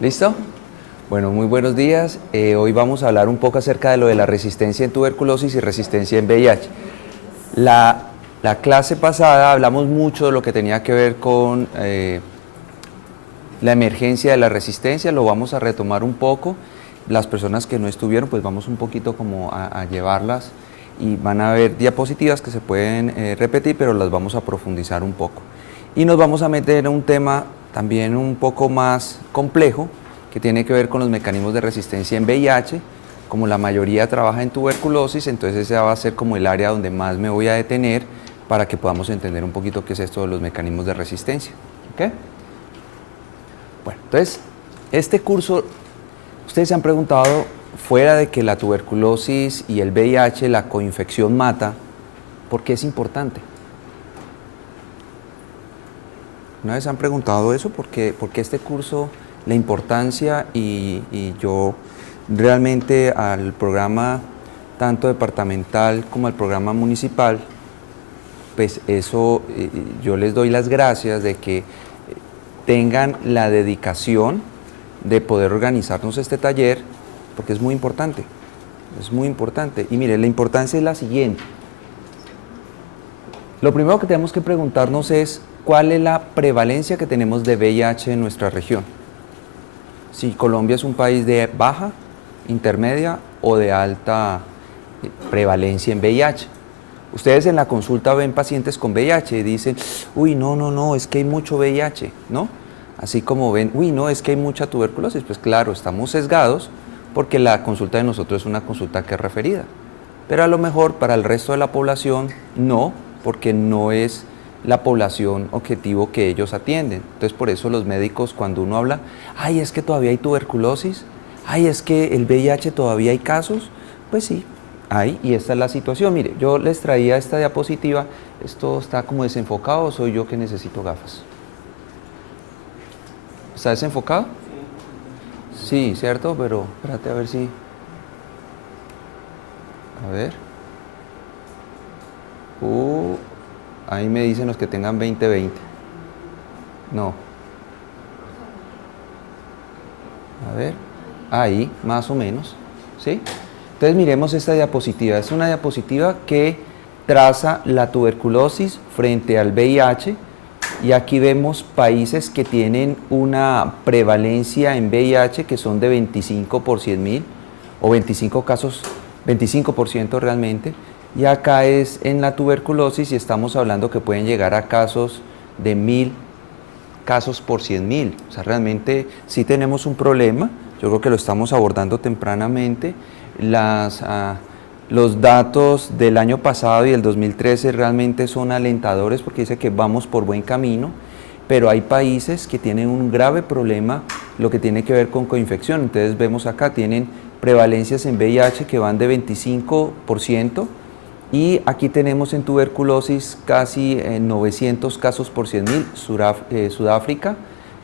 ¿Listo? Bueno, muy buenos días. Hoy vamos a hablar un poco acerca de lo de la resistencia en tuberculosis y resistencia en VIH. La clase pasada hablamos mucho de lo que tenía que ver con la emergencia de la resistencia, lo vamos a retomar un poco. Las personas que no estuvieron, pues vamos un poquito como a llevarlas y van a ver diapositivas que se pueden repetir, pero las vamos a profundizar un poco. Y nos vamos a meter en un tema también un poco más complejo, que tiene que ver con los mecanismos de resistencia en VIH. Como la mayoría trabaja en tuberculosis, entonces ese va a ser como el área donde más me voy a detener para que podamos entender un poquito qué es esto de los mecanismos de resistencia. ¿Okay? Bueno, entonces, este curso, ustedes se han preguntado, fuera de que la tuberculosis y el VIH, la coinfección mata, ¿por qué es importante? ¿Una vez han preguntado eso? ¿Por qué este curso, la importancia y yo realmente al programa tanto departamental como al programa municipal, pues eso yo les doy las gracias de que tengan la dedicación de poder organizarnos este taller, porque es muy importante, es muy importante. Y mire, la importancia es la siguiente. Lo primero que tenemos que preguntarnos es cuál es la prevalencia que tenemos de VIH en nuestra región. Si Colombia es un país de baja, intermedia o de alta prevalencia en VIH. Ustedes en la consulta ven pacientes con VIH y dicen, uy, no, es que hay mucho VIH, ¿no? Así como ven, uy, no, es que hay mucha tuberculosis. Pues claro, estamos sesgados porque la consulta de nosotros es una consulta que es referida. Pero a lo mejor para el resto de la población no, porque no es la población objetivo que ellos atienden. Entonces por eso los médicos cuando uno habla, ay, es que todavía hay tuberculosis, ay, es que el VIH todavía hay casos, pues sí, hay, y esta es la situación. Mire, yo les traía esta diapositiva, esto está como desenfocado, o soy yo que necesito gafas. ¿Está desenfocado? Sí, ¿cierto? Pero espérate a ver si... A ver. Ahí me dicen los que tengan 20/20. No. A ver. Ahí, más o menos. ¿Sí? Entonces miremos esta diapositiva. Es una diapositiva que traza la tuberculosis frente al VIH. Y aquí vemos países que tienen una prevalencia en VIH que son de 25 por 100.000 o 25 casos, 25% realmente. Y acá es en la tuberculosis y estamos hablando que pueden llegar a casos de 1.000 casos por 100.000. O sea, realmente sí tenemos un problema, yo creo que lo estamos abordando tempranamente. Los datos del año pasado y del 2013 realmente son alentadores porque dice que vamos por buen camino, pero hay países que tienen un grave problema, lo que tiene que ver con coinfección. Entonces vemos acá, tienen prevalencias en VIH que van de 25%, y aquí tenemos en tuberculosis casi 900 casos por 100.000, Sudáfrica.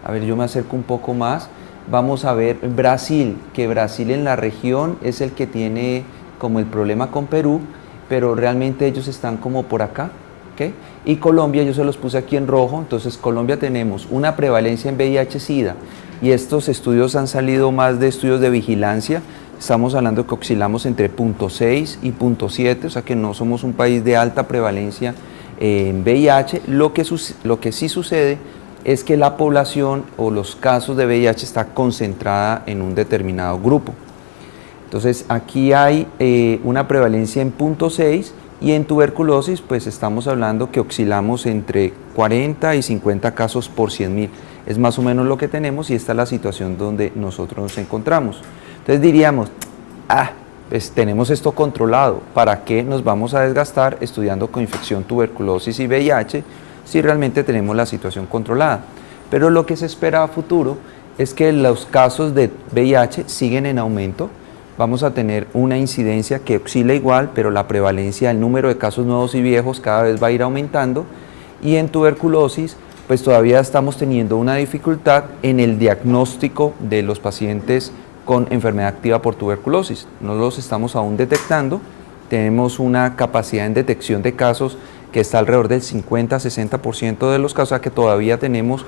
A ver, yo me acerco un poco más. Vamos a ver Brasil, que Brasil en la región es el que tiene como el problema con Perú, pero realmente ellos están como por acá, ¿okay? Y Colombia, yo se los puse aquí en rojo. Entonces Colombia tenemos una prevalencia en VIH-Sida, y estos estudios han salido más de estudios de vigilancia. Estamos hablando que oscilamos entre 0.6 y 0.7, o sea que no somos un país de alta prevalencia en VIH. Lo que sí sucede es que la población o los casos de VIH está concentrada en un determinado grupo. Entonces aquí hay una prevalencia en 0.6, y en tuberculosis pues estamos hablando que oscilamos entre 40 y 50 casos por 100.000. Es más o menos lo que tenemos, y esta es la situación donde nosotros nos encontramos. Entonces diríamos, pues tenemos esto controlado, ¿para qué nos vamos a desgastar estudiando coinfección, tuberculosis y VIH si realmente tenemos la situación controlada? Pero lo que se espera a futuro es que los casos de VIH siguen en aumento. Vamos a tener una incidencia que oscila igual, pero la prevalencia, el número de casos nuevos y viejos cada vez va a ir aumentando. Y en tuberculosis, pues todavía estamos teniendo una dificultad en el diagnóstico de los pacientes con enfermedad activa por tuberculosis. No los estamos aún detectando. Tenemos una capacidad en detección de casos que está alrededor del 50-60% de los casos, o sea que todavía tenemos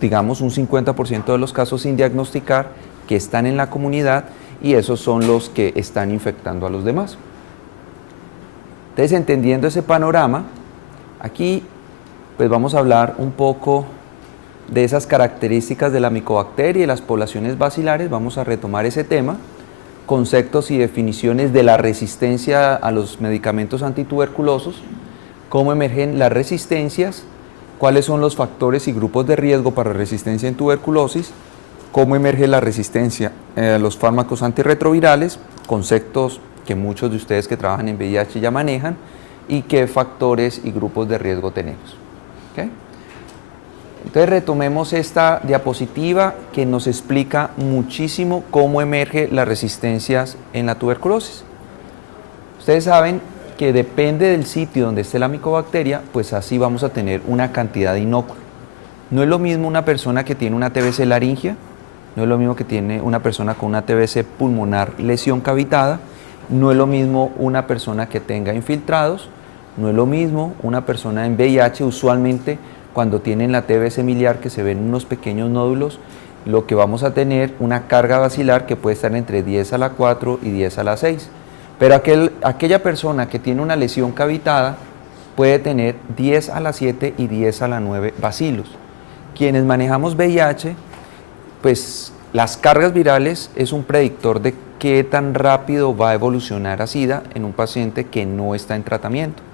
digamos un 50% de los casos sin diagnosticar que están en la comunidad y esos son los que están infectando a los demás. Entonces, entendiendo ese panorama, aquí pues vamos a hablar un poco de esas características de la micobacteria y las poblaciones bacilares. Vamos a retomar ese tema, conceptos y definiciones de la resistencia a los medicamentos antituberculosos, cómo emergen las resistencias, cuáles son los factores y grupos de riesgo para resistencia en tuberculosis, cómo emerge la resistencia a los fármacos antirretrovirales, conceptos que muchos de ustedes que trabajan en VIH ya manejan, y qué factores y grupos de riesgo tenemos. ¿Okay? Entonces retomemos esta diapositiva que nos explica muchísimo cómo emergen las resistencias en la tuberculosis. Ustedes saben que depende del sitio donde esté la micobacteria, pues así vamos a tener una cantidad de inóculo. No es lo mismo una persona que tiene una TBC laringea, no es lo mismo que tiene una persona con una TBC pulmonar lesión cavitada, no es lo mismo una persona que tenga infiltrados, no es lo mismo una persona en VIH. Usualmente cuando tienen la TBC miliar, que se ven unos pequeños nódulos, lo que vamos a tener una carga bacilar que puede estar entre 10 a la 4 y 10 a la 6. Pero aquella persona que tiene una lesión cavitada puede tener 10 a la 7 y 10 a la 9 bacilos. Quienes manejamos VIH, pues las cargas virales es un predictor de qué tan rápido va a evolucionar a SIDA en un paciente que no está en tratamiento.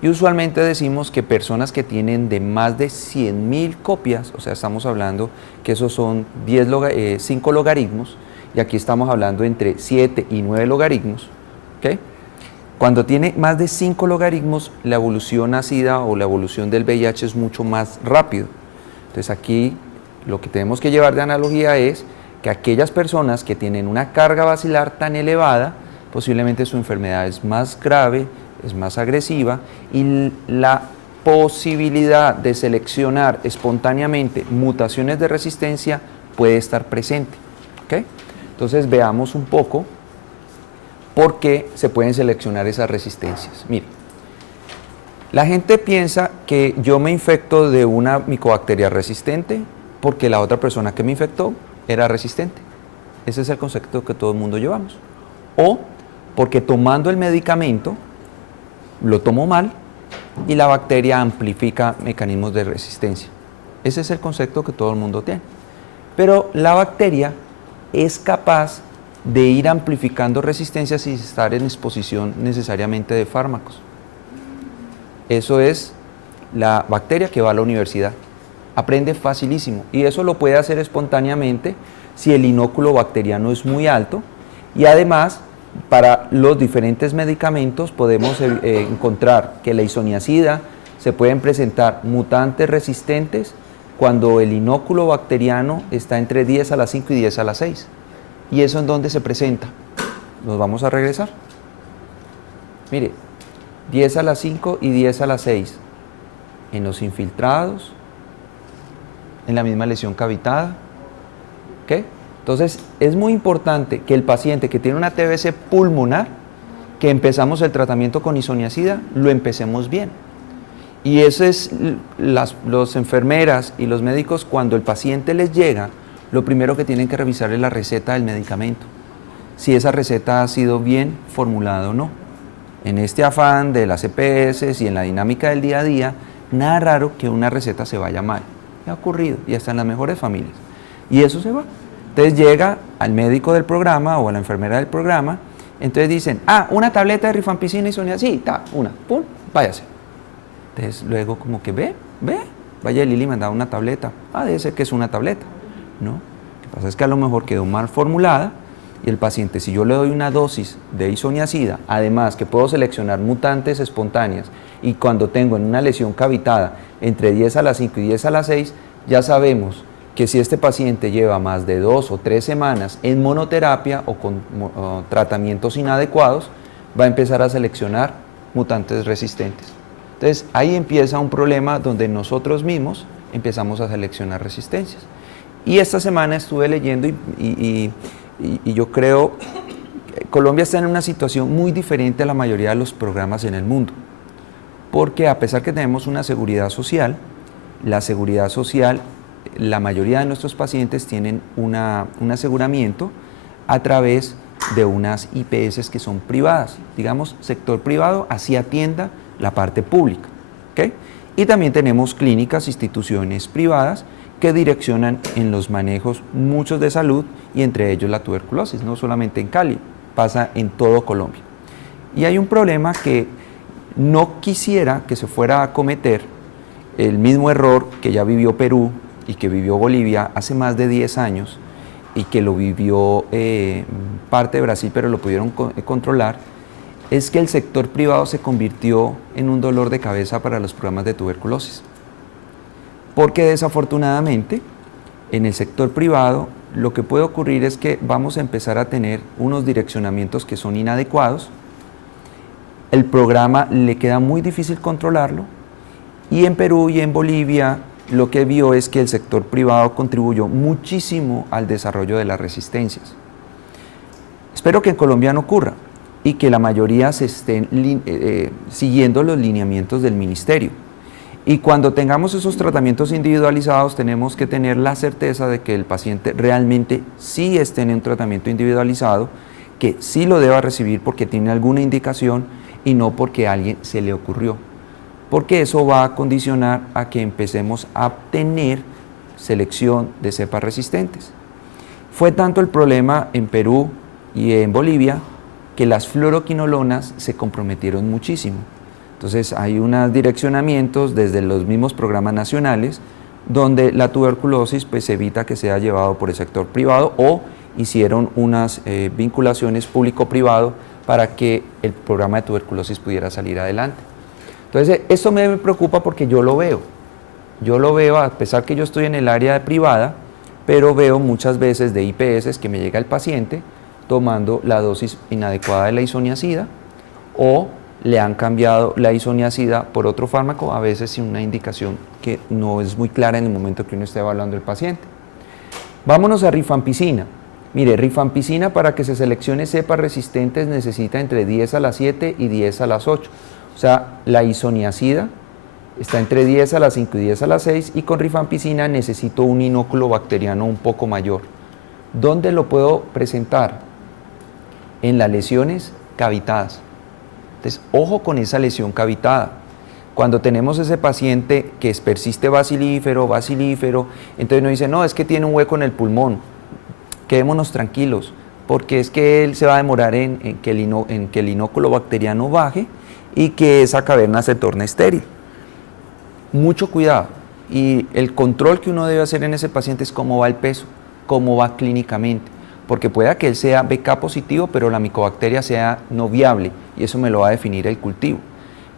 Y usualmente decimos que personas que tienen de más de 100.000 copias, o sea, estamos hablando que esos son 5 logaritmos, y aquí estamos hablando entre 7 y 9 logaritmos, ¿okay? Cuando tiene más de 5 logaritmos, la evolución a SIDA o la evolución del VIH es mucho más rápido. Entonces aquí lo que tenemos que llevar de analogía es que aquellas personas que tienen una carga bacilar tan elevada, posiblemente su enfermedad es más grave, es más agresiva, y la posibilidad de seleccionar espontáneamente mutaciones de resistencia puede estar presente. ¿Okay? Entonces veamos un poco por qué se pueden seleccionar esas resistencias. Mire, la gente piensa que yo me infecto de una micobacteria resistente porque la otra persona que me infectó era resistente. Ese es el concepto que todo el mundo llevamos. O porque tomando el medicamento lo tomo mal y la bacteria amplifica mecanismos de resistencia. Ese es el concepto que todo el mundo tiene. Pero la bacteria es capaz de ir amplificando resistencia sin estar en exposición necesariamente de fármacos. Eso es la bacteria que va a la universidad. Aprende facilísimo y eso lo puede hacer espontáneamente si el inóculo bacteriano es muy alto, y además para los diferentes medicamentos podemos encontrar que la isoniazida se pueden presentar mutantes resistentes cuando el inóculo bacteriano está entre 10 a la 5 y 10 a la 6. ¿Y eso en dónde se presenta? Nos vamos a regresar. Mire, 10 a la 5 y 10 a la 6 en los infiltrados, en la misma lesión cavitada. ¿Okay? Entonces, es muy importante que el paciente que tiene una TBC pulmonar, que empezamos el tratamiento con isoniazida, lo empecemos bien. Y eso es, las enfermeras y los médicos, cuando el paciente les llega, lo primero que tienen que revisar es la receta del medicamento. Si esa receta ha sido bien formulada o no. En este afán de las EPS y en la dinámica del día a día, nada raro que una receta se vaya mal. Ha ocurrido, y hasta en las mejores familias. Y eso se va. Entonces llega al médico del programa o a la enfermera del programa, entonces dicen, una tableta de rifampicina y isoniazida, una, pum, váyase. Entonces luego como que vaya Lili me ha dado una tableta, debe ser que es una tableta. No, lo que pasa es que a lo mejor quedó mal formulada, y el paciente, si yo le doy una dosis de isoniazida, además que puedo seleccionar mutantes espontáneas, y cuando tengo en una lesión cavitada entre 10 a la 5 y 10 a la 6, ya sabemos que si este paciente lleva más de 2 o 3 semanas en monoterapia o con tratamientos inadecuados, va a empezar a seleccionar mutantes resistentes. Entonces ahí empieza un problema donde nosotros mismos empezamos a seleccionar resistencias. Y esta semana estuve leyendo y yo creo que Colombia está en una situación muy diferente a la mayoría de los programas en el mundo, porque a pesar que tenemos una seguridad social, la seguridad social, la mayoría de nuestros pacientes tienen un aseguramiento a través de unas IPS que son privadas, digamos, sector privado, así atienda la parte pública, ¿ok? Y también tenemos clínicas, instituciones privadas que direccionan en los manejos muchos de salud y entre ellos la tuberculosis, no solamente en Cali, pasa en todo Colombia. Y hay un problema que no quisiera que se fuera a cometer el mismo error que ya vivió Perú y que vivió Bolivia hace más de 10 años y que lo vivió parte de Brasil, pero lo pudieron controlar, es que el sector privado se convirtió en un dolor de cabeza para los programas de tuberculosis. Porque desafortunadamente, en el sector privado, lo que puede ocurrir es que vamos a empezar a tener unos direccionamientos que son inadecuados, el programa le queda muy difícil controlarlo, y en Perú y en Bolivia lo que vio es que el sector privado contribuyó muchísimo al desarrollo de las resistencias. Espero que en Colombia no ocurra y que la mayoría se estén siguiendo los lineamientos del ministerio. Y cuando tengamos esos tratamientos individualizados, tenemos que tener la certeza de que el paciente realmente sí esté en un tratamiento individualizado, que sí lo deba recibir porque tiene alguna indicación y no porque a alguien se le ocurrió. Porque eso va a condicionar a que empecemos a tener selección de cepas resistentes. Fue tanto el problema en Perú y en Bolivia que las fluoroquinolonas se comprometieron muchísimo. Entonces hay unos direccionamientos desde los mismos programas nacionales donde la tuberculosis pues evita que sea llevado por el sector privado o hicieron unas vinculaciones público-privado para que el programa de tuberculosis pudiera salir adelante. Entonces esto me preocupa porque yo lo veo a pesar que yo estoy en el área privada, pero veo muchas veces de IPS que me llega el paciente tomando la dosis inadecuada de la isoniazida o le han cambiado la isoniazida por otro fármaco, a veces sin una indicación que no es muy clara en el momento que uno esté evaluando al paciente. Vámonos a rifampicina. Mire, rifampicina para que se seleccione cepas resistentes necesita entre 10 a las 7 y 10 a las 8. O sea, la isoniazida está entre 10 a las 5 y 10 a las 6 y con rifampicina necesito un inóculo bacteriano un poco mayor. ¿Dónde lo puedo presentar? En las lesiones cavitadas. Entonces, ojo con esa lesión cavitada. Cuando tenemos ese paciente que persiste bacilífero, entonces nos dice, no, es que tiene un hueco en el pulmón. Quedémonos tranquilos, porque es que él se va a demorar en que el inóculo bacteriano baje y que esa caverna se torne estéril. Mucho cuidado. Y el control que uno debe hacer en ese paciente es cómo va el peso, cómo va clínicamente. Porque pueda que él sea BK positivo, pero la micobacteria sea no viable, y eso me lo va a definir el cultivo.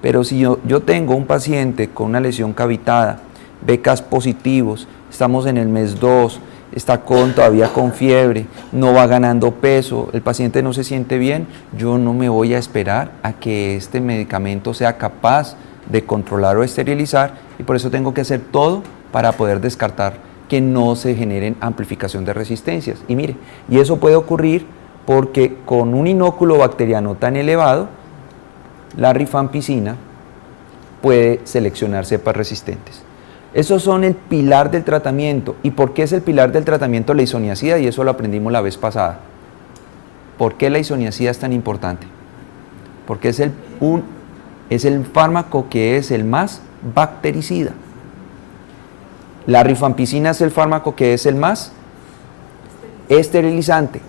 Pero si yo tengo un paciente con una lesión cavitada, BKs positivos, estamos en el mes 2, está todavía con fiebre, no va ganando peso, el paciente no se siente bien, yo no me voy a esperar a que este medicamento sea capaz de controlar o esterilizar, y por eso tengo que hacer todo para poder descartar que no se generen amplificación de resistencias. Y mire, y eso puede ocurrir porque con un inóculo bacteriano tan elevado, la rifampicina puede seleccionar cepas resistentes. Esos son el pilar del tratamiento. ¿Y por qué es el pilar del tratamiento la isoniazida? Y eso lo aprendimos la vez pasada. ¿Por qué la isoniazida es tan importante? Porque es el fármaco que es el más bactericida. La rifampicina es el fármaco que es el más esterilizante.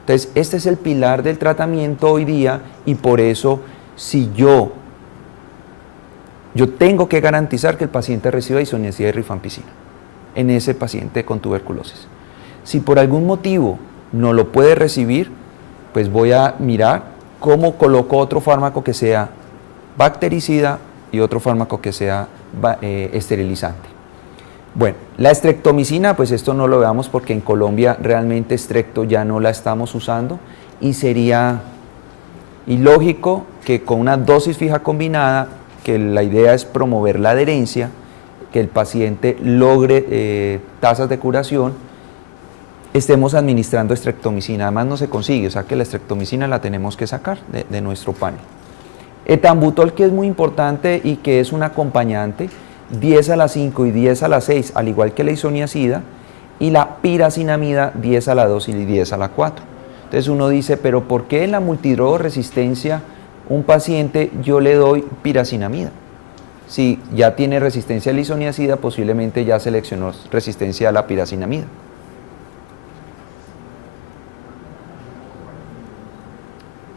Entonces, este es el pilar del tratamiento hoy día y por eso, si yo tengo que garantizar que el paciente reciba isoniazida y rifampicina en ese paciente con tuberculosis. Si por algún motivo no lo puede recibir, pues voy a mirar cómo coloco otro fármaco que sea bactericida y otro fármaco que sea esterilizante. Bueno, la estreptomicina, pues esto no lo veamos porque en Colombia realmente estrepto ya no la estamos usando y sería ilógico que con una dosis fija combinada, que la idea es promover la adherencia, que el paciente logre tasas de curación, estemos administrando estreptomicina. Además no se consigue, o sea que la estreptomicina la tenemos que sacar de nuestro panel. Etambutol, que es muy importante y que es un acompañante, 10 a la 5 y 10 a la 6, al igual que la isoniazida, y la piracinamida 10 a la 2 y 10 a la 4. Entonces uno dice, pero ¿por qué en la multidrogo-resistencia un paciente yo le doy piracinamida? Si ya tiene resistencia a la isoniazida, posiblemente ya seleccionó resistencia a la piracinamida.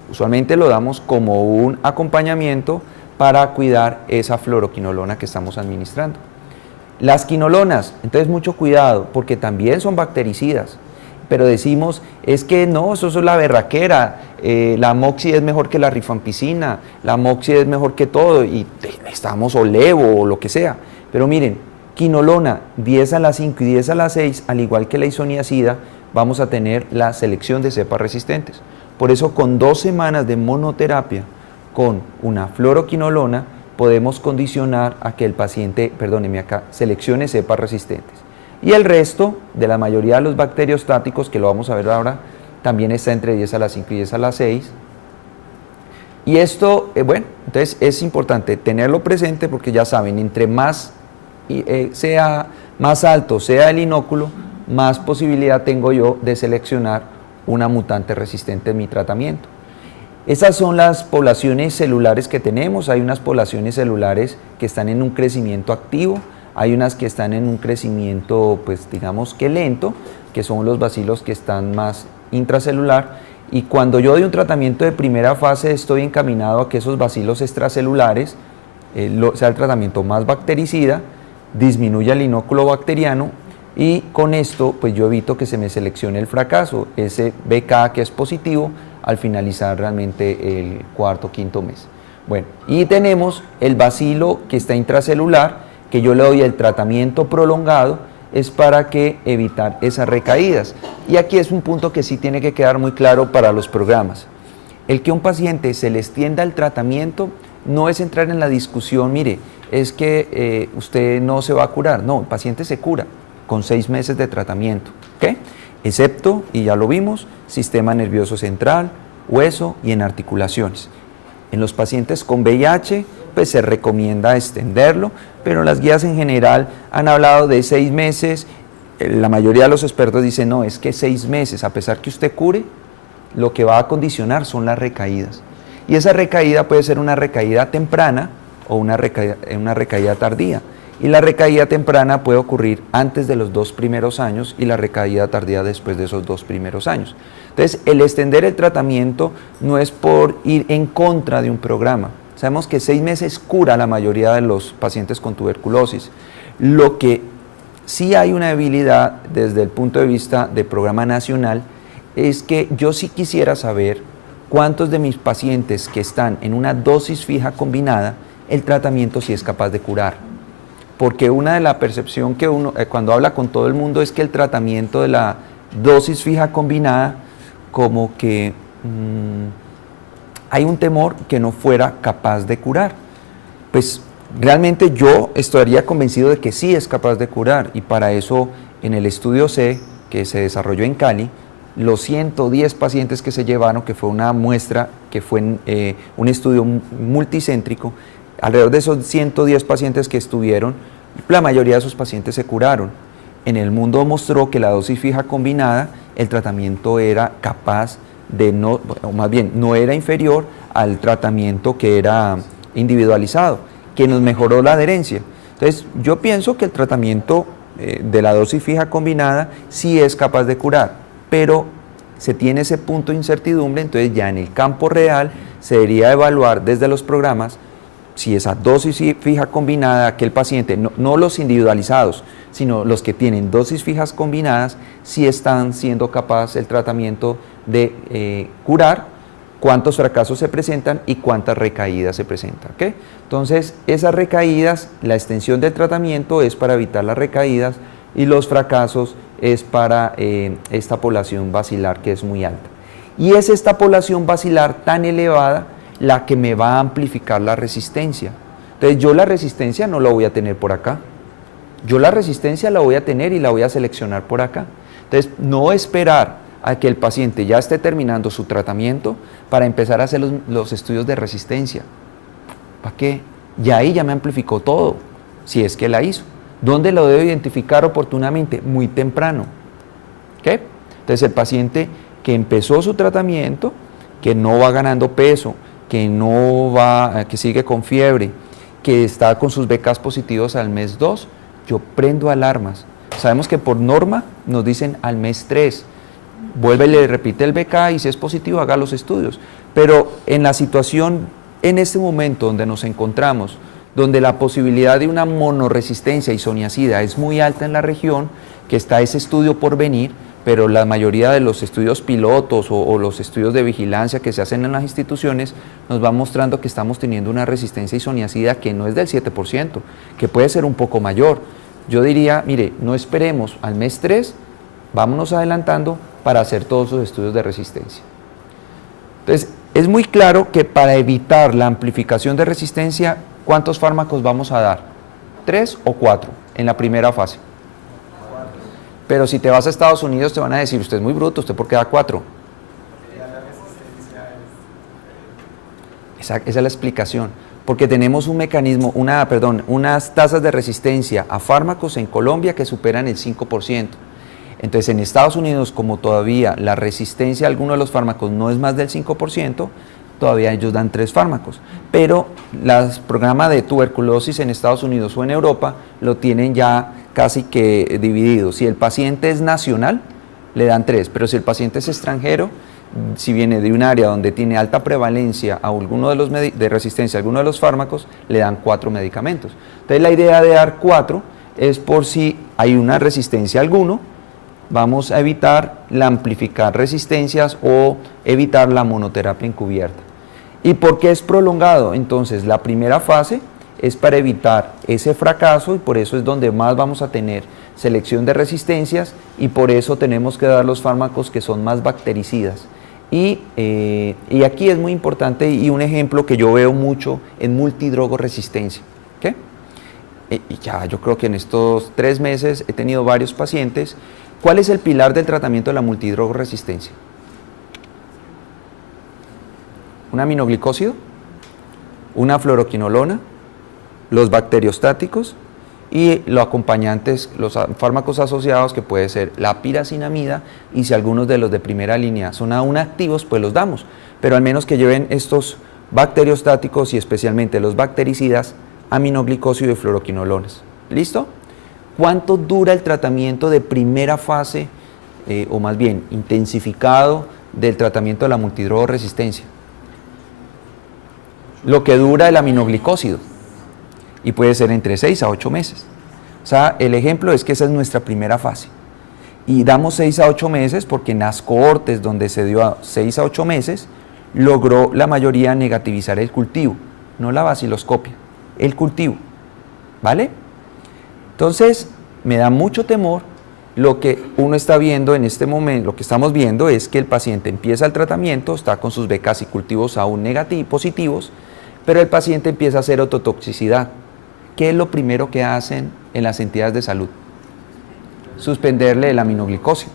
Usualmente lo damos como un acompañamiento para cuidar esa fluoroquinolona que estamos administrando. Las quinolonas, entonces mucho cuidado, porque también son bactericidas, pero decimos, es que no, eso es la berraquera, la amoxi es mejor que la rifampicina, la amoxi es mejor que todo, y estamos o levo o lo que sea. Pero miren, quinolona 10 a la 5 y 10 a la 6, al igual que la isoniazida, vamos a tener la selección de cepas resistentes. Por eso con 2 semanas de monoterapia con una fluoroquinolona podemos condicionar a que el paciente, perdóneme acá, seleccione cepas resistentes. Y el resto de la mayoría de los bacteriostáticos, que lo vamos a ver ahora, también está entre 10 a la 5 y 10 a la 6. Y esto, bueno, entonces es importante tenerlo presente porque ya saben, entre más sea más alto sea el inóculo, más posibilidad tengo yo de seleccionar una mutante resistente en mi tratamiento. Esas son las poblaciones celulares que tenemos. Hay unas poblaciones celulares que están en un crecimiento activo, hay unas que están en un crecimiento, pues digamos que lento, que son los bacilos que están más intracelular, y cuando yo doy un tratamiento de primera fase estoy encaminado a que esos bacilos extracelulares sea el tratamiento más bactericida, disminuya el inóculo bacteriano, y con esto pues yo evito que se me seleccione el fracaso, ese BK que es positivo al finalizar realmente el cuarto o quinto mes. Bueno, y tenemos el bacilo que está intracelular, que yo le doy el tratamiento prolongado, es para que evitar esas recaídas. Y aquí es un punto que sí tiene que quedar muy claro para los programas. El que a un paciente se le extienda el tratamiento no es entrar en la discusión, mire, es que usted no se va a curar. No, el paciente se cura con 6 meses de tratamiento, ¿ok? Excepto, y ya lo vimos, sistema nervioso central, hueso y en articulaciones. En los pacientes con VIH, pues se recomienda extenderlo, pero las guías en general han hablado de 6 meses, la mayoría de los expertos dicen, no, es que 6 meses, a pesar que usted cure, lo que va a condicionar son las recaídas. Y esa recaída puede ser una recaída temprana o una recaída tardía. Y la recaída temprana puede ocurrir antes de los 2 primeros años y la recaída tardía después de esos 2 primeros años. Entonces, el extender el tratamiento no es por ir en contra de un programa. Sabemos que 6 meses cura a la mayoría de los pacientes con tuberculosis. Lo que sí hay una debilidad desde el punto de vista del programa nacional es que yo sí quisiera saber cuántos de mis pacientes que están en una dosis fija combinada, el tratamiento sí es capaz de curar. Porque una de la percepción que uno, cuando habla con todo el mundo, es que el tratamiento de la dosis fija combinada, como que hay un temor que no fuera capaz de curar. Pues realmente yo estaría convencido de que sí es capaz de curar, y para eso en el estudio C, que se desarrolló en Cali, los 110 pacientes que se llevaron, que fue una muestra, que fue un estudio multicéntrico, alrededor de esos 110 pacientes que estuvieron, la mayoría de esos pacientes se curaron. En el mundo mostró que la dosis fija combinada, el tratamiento era capaz de no, o más bien, no era inferior al tratamiento que era individualizado, que nos mejoró la adherencia. Entonces, yo pienso que el tratamiento de la dosis fija combinada sí es capaz de curar, pero se tiene ese punto de incertidumbre, entonces ya en el campo real se debería evaluar desde los programas si esa dosis fija combinada, aquel paciente, no los individualizados, sino los que tienen dosis fijas combinadas, si están siendo capaces el tratamiento de curar, cuántos fracasos se presentan y cuántas recaídas se presentan, ¿okay? Entonces, esas recaídas, la extensión del tratamiento es para evitar las recaídas, y los fracasos es para esta población basilar que es muy alta. Y es esta población basilar tan elevada la que me va a amplificar la resistencia. Entonces yo la resistencia no la voy a tener por acá, yo la resistencia la voy a tener y la voy a seleccionar por acá. Entonces no esperar a que el paciente ya esté terminando su tratamiento para empezar a hacer los estudios de resistencia. ¿Para qué? Ya ahí ya me amplificó todo. si es que la hizo. ¿Dónde lo debe identificar oportunamente? Muy temprano. ¿Okay? Entonces el paciente que empezó su tratamiento, que no va ganando peso, que sigue con fiebre, que está con sus BKs positivos al mes 2, yo prendo alarmas. Sabemos que por norma nos dicen al mes 3, vuelve y le repite el BK y si es positivo haga los estudios. Pero en la situación, en este momento donde nos encontramos, donde la posibilidad de una monoresistencia isoniazida es muy alta en la región, que está ese estudio por venir, pero la mayoría de los estudios pilotos o los estudios de vigilancia que se hacen en las instituciones nos van mostrando que estamos teniendo una resistencia isoniazida que no es del 7%, que puede ser un poco mayor. Yo diría, mire, no esperemos al mes 3, vámonos adelantando para hacer todos los estudios de resistencia. Entonces, es muy claro que para evitar la amplificación de resistencia, ¿cuántos fármacos vamos a dar? 3 o 4 en la primera fase. Pero si te vas a Estados Unidos te van a decir, usted es muy bruto, ¿usted por qué da 4? Esa es la explicación. Porque tenemos un mecanismo, unas tasas de resistencia a fármacos en Colombia que superan el 5%. Entonces en Estados Unidos, como todavía la resistencia a alguno de los fármacos no es más del 5%, todavía ellos dan 3 fármacos. Pero los programas de tuberculosis en Estados Unidos o en Europa lo tienen ya casi que dividido. Si el paciente es nacional, le dan 3, pero si el paciente es extranjero, si viene de un área donde tiene alta prevalencia a alguno de los de resistencia a alguno de los fármacos, le dan 4 medicamentos. Entonces la idea de dar 4 es por si hay una resistencia a alguno, vamos a evitar la amplificar resistencias o evitar la monoterapia encubierta. ¿Y por qué es prolongado? Entonces la primera fase es para evitar ese fracaso y por eso es donde más vamos a tener selección de resistencias y por eso tenemos que dar los fármacos que son más bactericidas. Y aquí es muy importante y un ejemplo que yo veo mucho en multidrogoresistencia. ¿Okay? Y ya yo creo que en estos 3 meses he tenido varios pacientes. ¿Cuál es el pilar del tratamiento de la multidrogoresistencia? ¿Un aminoglicósido? ¿Una fluoroquinolona? Los bacteriostáticos y los acompañantes, los fármacos asociados que puede ser la piracinamida y si algunos de los de primera línea son aún activos, pues los damos, pero al menos que lleven estos bacteriostáticos y especialmente los bactericidas, aminoglicósido y fluoroquinolonas. ¿Listo? ¿Cuánto dura el tratamiento de primera fase o más bien intensificado del tratamiento de la multidrogoresistencia? Lo que dura el aminoglicósido. Y puede ser entre 6 a 8 meses. O sea, el ejemplo es que esa es nuestra primera fase. Y damos 6 a 8 meses porque en las cohortes donde se dio a 6 a 8 meses, logró la mayoría negativizar el cultivo, no la baciloscopia, el cultivo. ¿Vale? Entonces, me da mucho temor lo que uno está viendo en este momento, lo que estamos viendo es que el paciente empieza el tratamiento, está con sus BKs y cultivos aún positivos, pero el paciente empieza a hacer ototoxicidad. ¿Qué es lo primero que hacen en las entidades de salud? Suspenderle el aminoglicósido.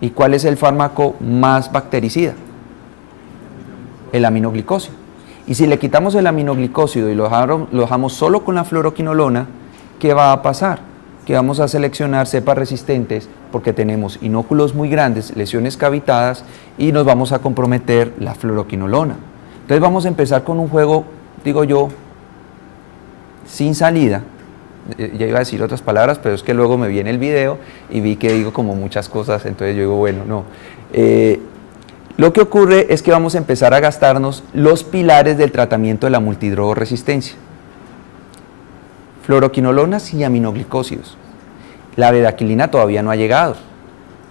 ¿Y cuál es el fármaco más bactericida? El aminoglicósido. Y si le quitamos el aminoglicósido y lo dejamos solo con la fluoroquinolona, ¿qué va a pasar? Que vamos a seleccionar cepas resistentes porque tenemos inóculos muy grandes, lesiones cavitadas y nos vamos a comprometer la fluoroquinolona. Entonces vamos a empezar con un juego, digo yo, sin salida. Ya iba a decir otras palabras, pero es que luego me vi en el video y vi que digo como muchas cosas, entonces yo digo, bueno, no. Lo que ocurre es que vamos a empezar a gastarnos los pilares del tratamiento de la multidrogoresistencia. Fluoroquinolonas y aminoglicósidos. La bedaquilina todavía no ha llegado.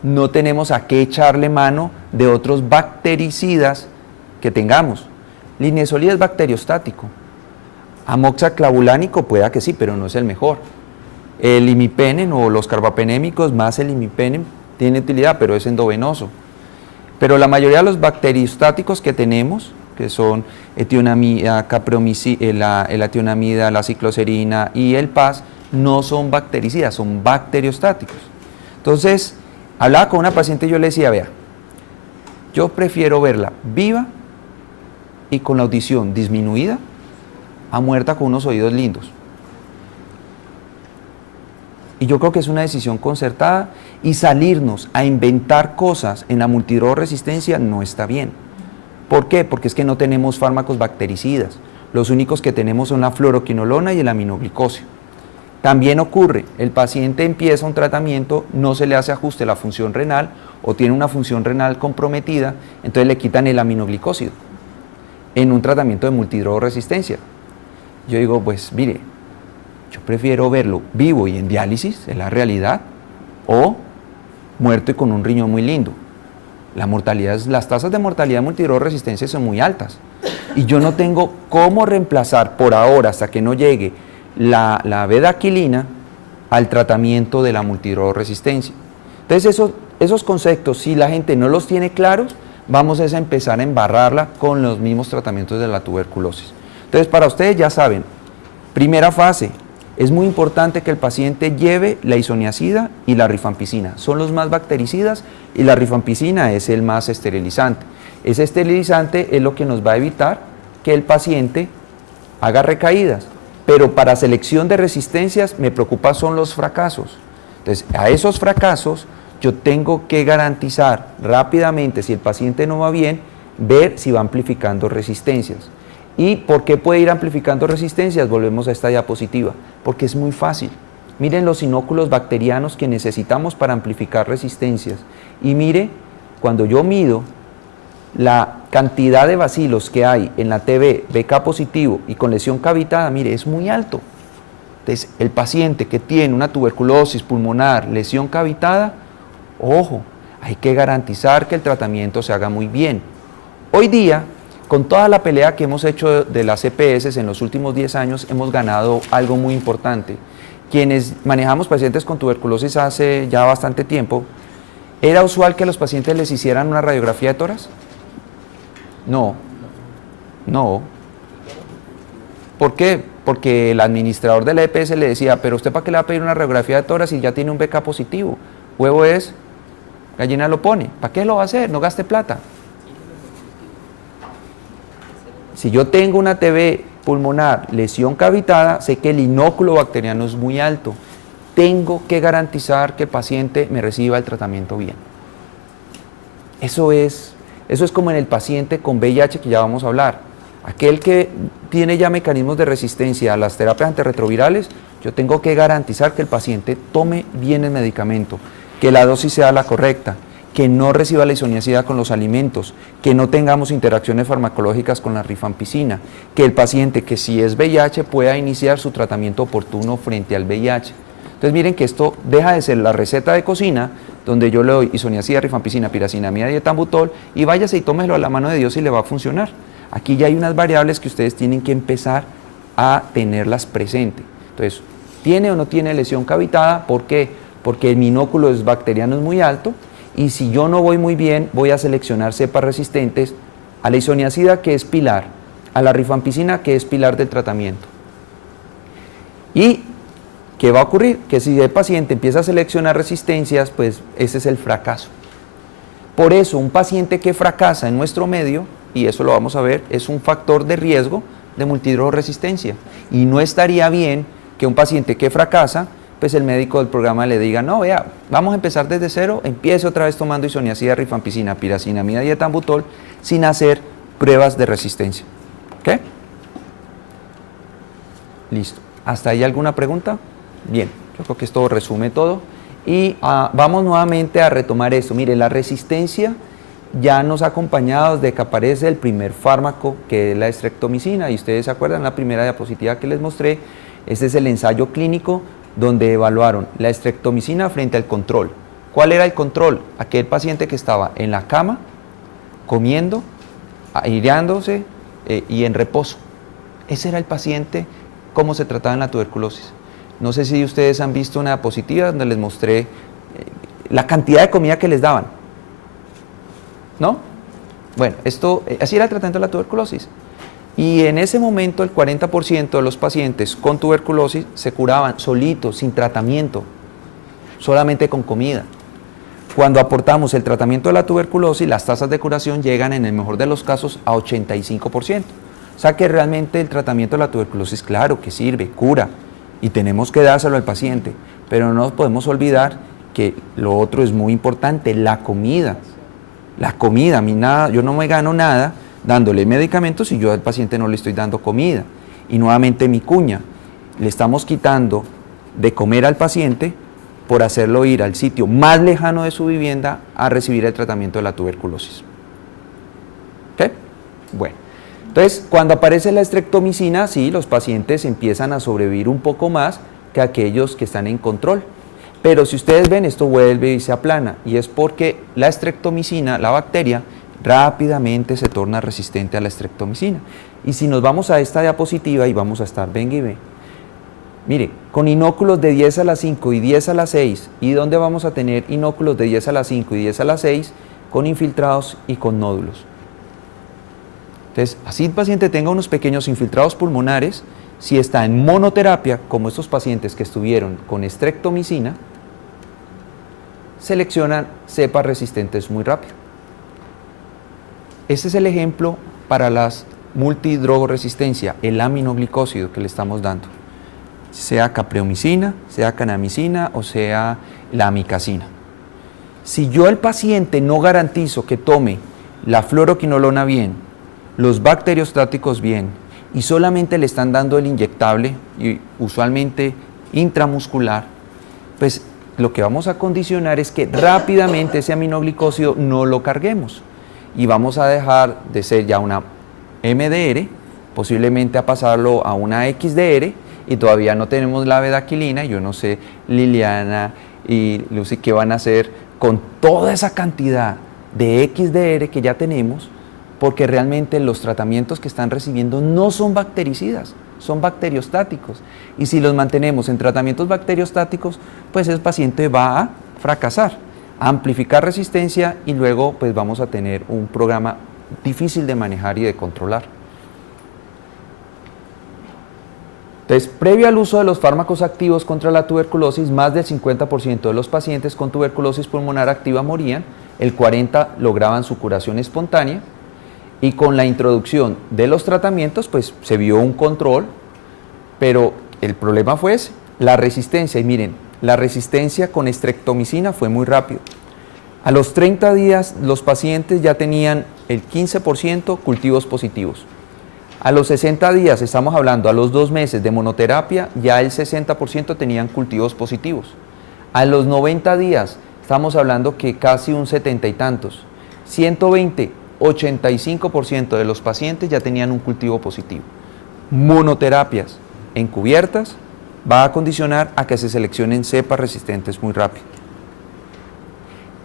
No tenemos a qué echarle mano de otros bactericidas que tengamos. Linezolid es bacteriostático. Amoxiclavulánico pueda que sí, pero no es el mejor. El imipenem o los carbapenémicos más el imipenem tiene utilidad, pero es endovenoso. Pero la mayoría de los bacteriostáticos que tenemos, que son etionamida, el etionamida, la cicloserina y el PAS, no son bactericidas, son bacteriostáticos. Entonces, hablaba con una paciente y yo le decía, vea, yo prefiero verla viva y con la audición disminuida a muerta con unos oídos lindos. Y yo creo que es una decisión concertada y salirnos a inventar cosas en la multidrogoresistencia no está bien. ¿Por qué? Porque es que no tenemos fármacos bactericidas. Los únicos que tenemos son la fluoroquinolona y el aminoglicosio. También ocurre, el paciente empieza un tratamiento, no se le hace ajuste a la función renal o tiene una función renal comprometida, entonces le quitan el aminoglicósido en un tratamiento de multidrogoresistencia. Yo digo, pues mire, yo prefiero verlo vivo y en diálisis, es la realidad, o muerto y con un riñón muy lindo. Las tasas de mortalidad de multidrogoresistencia son muy altas y yo no tengo cómo reemplazar por ahora, hasta que no llegue la bedaquilina, al tratamiento de la multidrogoresistencia. Entonces esos conceptos, si la gente no los tiene claros, vamos a empezar a embarrarla con los mismos tratamientos de la tuberculosis. Entonces, para ustedes ya saben, primera fase, es muy importante que el paciente lleve la isoniazida y la rifampicina. Son los más bactericidas y la rifampicina es el más esterilizante. Ese esterilizante es lo que nos va a evitar que el paciente haga recaídas. Pero para selección de resistencias me preocupa son los fracasos. Entonces, a esos fracasos yo tengo que garantizar rápidamente, si el paciente no va bien, ver si va amplificando resistencias. ¿Y por qué puede ir amplificando resistencias? Volvemos a esta diapositiva, porque es muy fácil. Miren los inóculos bacterianos que necesitamos para amplificar resistencias. Y mire, cuando yo mido la cantidad de bacilos que hay en la TB, BK positivo y con lesión cavitada, mire, es muy alto. Entonces, el paciente que tiene una tuberculosis pulmonar, lesión cavitada, ojo, hay que garantizar que el tratamiento se haga muy bien. Hoy día, con toda la pelea que hemos hecho de las EPS en los últimos 10 años, hemos ganado algo muy importante. Quienes manejamos pacientes con tuberculosis hace ya bastante tiempo, ¿era usual que a los pacientes les hicieran una radiografía de tórax? No. ¿Por qué? Porque el administrador de la EPS le decía, pero usted ¿para qué le va a pedir una radiografía de tórax si ya tiene un BK positivo? Huevo es, gallina lo pone. ¿Para qué lo va a hacer? No gaste plata. Si yo tengo una TB pulmonar, lesión cavitada, sé que el inóculo bacteriano es muy alto. Tengo que garantizar que el paciente me reciba el tratamiento bien. Eso es como en el paciente con VIH que ya vamos a hablar. Aquel que tiene ya mecanismos de resistencia a las terapias antirretrovirales, yo tengo que garantizar que el paciente tome bien el medicamento, que la dosis sea la correcta, que no reciba la isoniazida con los alimentos, que no tengamos interacciones farmacológicas con la rifampicina, que el paciente que si es VIH pueda iniciar su tratamiento oportuno frente al VIH. Entonces miren que esto deja de ser la receta de cocina, donde yo le doy isoniazida, rifampicina, piracinamida y etambutol, y váyase y tómelo a la mano de Dios y le va a funcionar. Aquí ya hay unas variables que ustedes tienen que empezar a tenerlas presentes. Entonces, ¿tiene o no tiene lesión cavitada? ¿Por qué? Porque el inóculo bacteriano es muy alto, y si yo no voy muy bien, voy a seleccionar cepas resistentes a la isoniazida, que es pilar, a la rifampicina, que es pilar del tratamiento. ¿Y qué va a ocurrir? Que si el paciente empieza a seleccionar resistencias, pues ese es el fracaso. Por eso, un paciente que fracasa en nuestro medio, y eso lo vamos a ver, es un factor de riesgo de multidrogoresistencia. Y no estaría bien que un paciente que fracasa, pues el médico del programa le diga, no, vea, vamos a empezar desde cero, empiece otra vez tomando isoniazida, rifampicina, piracinamida y etambutol, sin hacer pruebas de resistencia. ¿Ok? Listo. ¿Hasta ahí alguna pregunta? Bien, yo creo que esto resume todo. Y vamos nuevamente a retomar esto. Mire, la resistencia ya nos ha acompañado desde que aparece el primer fármaco, que es la estreptomicina, y ustedes se acuerdan, la primera diapositiva que les mostré, este es el ensayo clínico donde evaluaron la estreptomicina frente al control. ¿Cuál era el control? Aquel paciente que estaba en la cama, comiendo, aireándose y en reposo. Ese era el paciente, cómo se trataba en la tuberculosis. No sé si ustedes han visto una diapositiva donde les mostré la cantidad de comida que les daban. ¿No? Bueno, así era el tratamiento de la tuberculosis. Y en ese momento el 40% de los pacientes con tuberculosis se curaban solitos, sin tratamiento, solamente con comida. Cuando aportamos el tratamiento de la tuberculosis, las tasas de curación llegan en el mejor de los casos a 85%. O sea que realmente el tratamiento de la tuberculosis, claro que sirve, cura, y tenemos que dárselo al paciente, pero no nos podemos olvidar que lo otro es muy importante, la comida. La comida, a mí nada, yo no me gano nada dándole medicamentos si yo al paciente no le estoy dando comida. Y nuevamente mi cuña, le estamos quitando de comer al paciente por hacerlo ir al sitio más lejano de su vivienda a recibir el tratamiento de la tuberculosis. ¿Ok? Bueno, entonces cuando aparece la estreptomicina, sí, los pacientes empiezan a sobrevivir un poco más que aquellos que están en control. Pero si ustedes ven, esto vuelve y se aplana, y es porque la estreptomicina, la bacteria, rápidamente se torna resistente a la estreptomicina. Y si nos vamos a esta diapositiva y vamos a estar, venga y ve, mire, con inóculos de 10 a la 5 y 10 a la 6, ¿y dónde vamos a tener inóculos de 10 a la 5 y 10 a la 6? Con infiltrados y con nódulos. Entonces, así el paciente tenga unos pequeños infiltrados pulmonares, si está en monoterapia, como estos pacientes que estuvieron con estreptomicina, seleccionan cepas resistentes muy rápido. Este es el ejemplo para las multidrogoresistencia, el aminoglicósido que le estamos dando, sea capreomicina, sea kanamicina o sea la amikacina. Si yo al paciente no garantizo que tome la fluoroquinolona bien, los bacteriostáticos bien, y solamente le están dando el inyectable, y usualmente intramuscular, pues lo que vamos a condicionar es que rápidamente ese aminoglicósido no lo carguemos y vamos a dejar de ser ya una MDR, posiblemente a pasarlo a una XDR, y todavía no tenemos la bedaquilina. Yo no sé, Liliana y Lucy, qué van a hacer con toda esa cantidad de XDR que ya tenemos, porque realmente los tratamientos que están recibiendo no son bactericidas, son bacteriostáticos. Y si los mantenemos en tratamientos bacteriostáticos, pues el paciente va a fracasar, a amplificar resistencia, y luego pues vamos a tener un programa difícil de manejar y de controlar. Entonces, previo al uso de los fármacos activos contra la tuberculosis, más del 50% de los pacientes con tuberculosis pulmonar activa morían, el 40% lograban su curación espontánea, y con la introducción de los tratamientos, pues se vio un control, pero el problema fue ese, la resistencia. Y miren, la resistencia con estreptomicina fue muy rápido. A los 30 días, los pacientes ya tenían el 15% cultivos positivos. A los 60 días, estamos hablando a los 2 meses de monoterapia, ya el 60% tenían cultivos positivos. A los 90 días, estamos hablando que casi un 70 y tantos. 120, 85% de los pacientes ya tenían un cultivo positivo. Monoterapias encubiertas va a condicionar a que se seleccionen cepas resistentes muy rápido.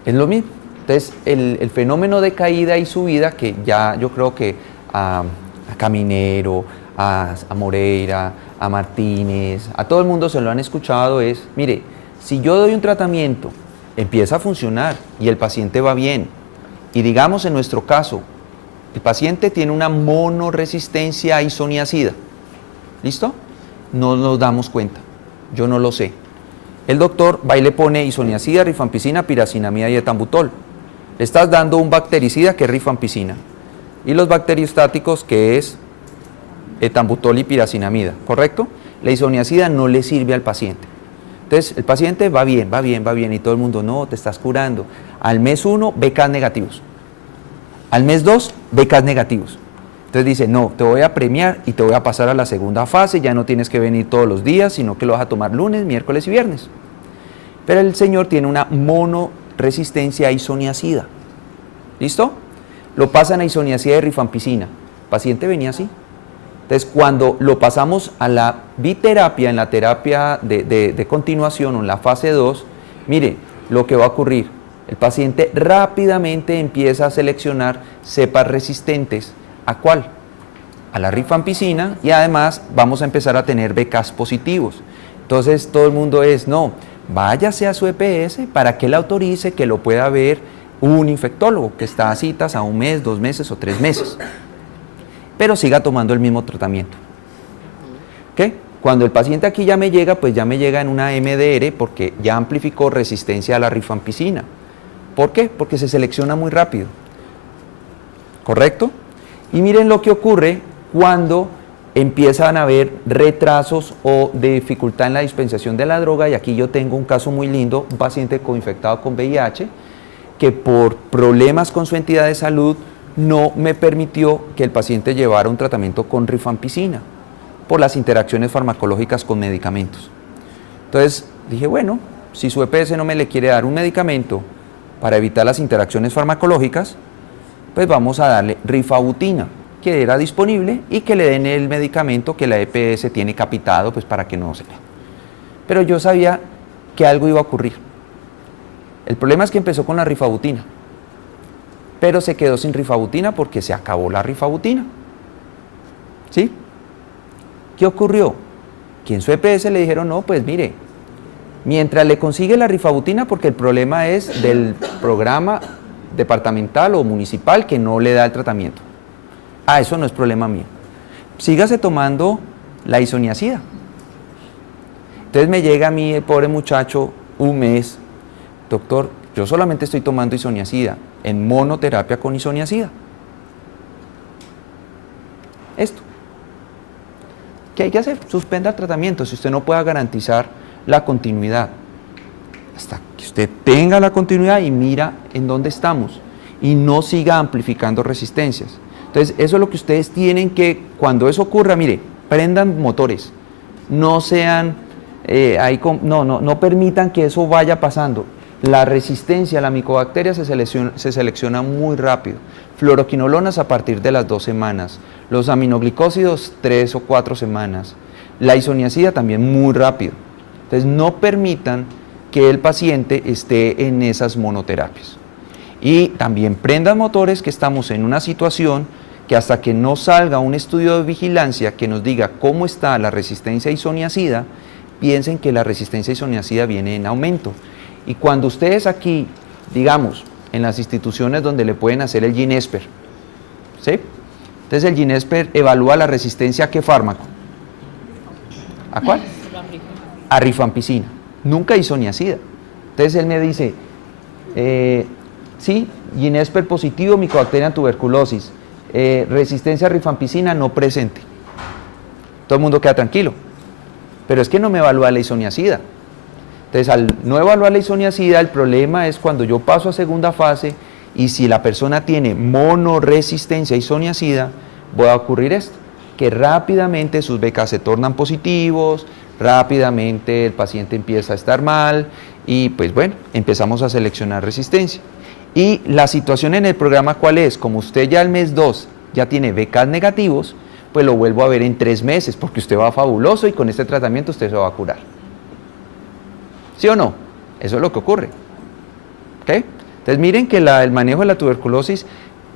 Es lo mismo. Entonces, el fenómeno de caída y subida, que ya yo creo que a Caminero, a Moreira, a Martínez, a todo el mundo se lo han escuchado, es, mire, si yo doy un tratamiento, empieza a funcionar y el paciente va bien, y digamos en nuestro caso, el paciente tiene una monoresistencia a isoniazida, ¿listo? No nos damos cuenta, yo no lo sé. El doctor va y le pone isoniazida, rifampicina, piracinamida y etambutol. Le estás dando un bactericida que es rifampicina, y los bacteriostáticos que es etambutol y piracinamida, ¿correcto? La isoniazida no le sirve al paciente. Entonces, el paciente va bien, va bien, va bien, y todo el mundo, no, te estás curando. Al mes 1, BK negativos. Al mes 2, BK negativos. Entonces dice, no, te voy a premiar y te voy a pasar a la segunda fase, ya no tienes que venir todos los días, sino que lo vas a tomar lunes, miércoles y viernes. Pero el señor tiene una monoresistencia a isoniazida. ¿Listo? Lo pasan a isoniazida de rifampicina. El paciente venía así. Entonces, cuando lo pasamos a la biterapia, en la terapia de continuación o en la fase 2, mire lo que va a ocurrir. El paciente rápidamente empieza a seleccionar cepas resistentes. ¿A cuál? A la rifampicina, y además vamos a empezar a tener BKs positivos. Entonces, todo el mundo es, no, váyase a su EPS para que le autorice que lo pueda ver un infectólogo que está a citas a 1 mes, 2 meses o 3 meses. Pero siga tomando el mismo tratamiento. ¿Okay? Cuando el paciente aquí ya me llega, pues ya me llega en una MDR porque ya amplificó resistencia a la rifampicina. ¿Por qué? Porque se selecciona muy rápido. ¿Correcto? Y miren lo que ocurre cuando empiezan a haber retrasos o dificultad en la dispensación de la droga, y aquí yo tengo un caso muy lindo, un paciente coinfectado con VIH, que por problemas con su entidad de salud no me permitió que el paciente llevara un tratamiento con rifampicina, por las interacciones farmacológicas con medicamentos. Entonces dije, bueno, si su EPS no me le quiere dar un medicamento para evitar las interacciones farmacológicas, pues vamos a darle rifabutina, que era disponible, y que le den el medicamento que la EPS tiene capitado, pues para que no se vea. Pero yo sabía que algo iba a ocurrir. El problema es que empezó con la rifabutina, pero se quedó sin rifabutina porque se acabó la rifabutina. ¿Sí? ¿Qué ocurrió? Que en su EPS le dijeron, no, pues mire, mientras le consigue la rifabutina, porque el problema es del programa departamental o municipal que no le da el tratamiento. Ah, eso no es problema mío. Sígase tomando la isoniazida. Entonces me llega a mí el pobre muchacho un mes, doctor, yo solamente estoy tomando isoniazida, en monoterapia con isoniazida. Esto. ¿Qué hay que hacer? Suspenda el tratamiento si usted no pueda garantizar la continuidad. Hasta que usted tenga la continuidad y mira en dónde estamos y no siga amplificando resistencias. Entonces, eso es lo que ustedes tienen que, cuando eso ocurra, mire, prendan motores, no sean, no permitan que eso vaya pasando. La resistencia a la micobacteria se selecciona muy rápido. Fluoroquinolonas a partir de las 2 semanas, los aminoglicósidos 3 o 4 semanas, la isoniazida también muy rápido. Entonces, no permitan que el paciente esté en esas monoterapias. Y también prendan motores, que estamos en una situación que hasta que no salga un estudio de vigilancia que nos diga cómo está la resistencia a isoniazida, piensen que la resistencia a isoniazida viene en aumento. Y cuando ustedes aquí, digamos, en las instituciones donde le pueden hacer el Ginesper, ¿sí? Entonces el Ginesper evalúa la resistencia a ¿qué fármaco? ¿A cuál? A rifampicina, nunca isoniazida. Entonces él me dice, sí, Ginesper positivo, micobacteria en tuberculosis, resistencia a rifampicina no presente. Todo el mundo queda tranquilo, pero es que no me evalúa la isoniazida. Entonces, al no evaluar la isoniazida, el problema es cuando yo paso a segunda fase y si la persona tiene monoresistencia a isoniazida, va a ocurrir esto, que rápidamente sus BK se tornan positivos, rápidamente el paciente empieza a estar mal y pues bueno, empezamos a seleccionar resistencia. Y la situación en el programa, ¿cuál es? Como usted ya al mes 2 ya tiene BK negativos, pues lo vuelvo a ver en 3 meses, porque usted va fabuloso y con este tratamiento usted se va a curar. ¿Sí o no? Eso es lo que ocurre. ¿Okay? Entonces miren que el manejo de la tuberculosis,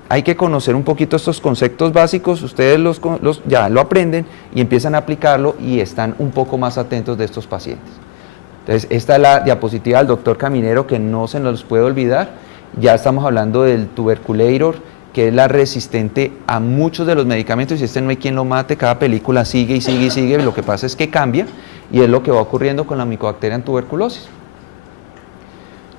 hay que conocer un poquito estos conceptos básicos, ustedes ya lo aprenden y empiezan a aplicarlo y están un poco más atentos de estos pacientes. Entonces esta es la diapositiva del doctor Caminero que no se nos puede olvidar. Ya estamos hablando del tuberculator, que es la resistente a muchos de los medicamentos, y este no hay quien lo mate, cada película sigue y sigue y sigue, lo que pasa es que cambia, y es lo que va ocurriendo con la micobacteria en tuberculosis.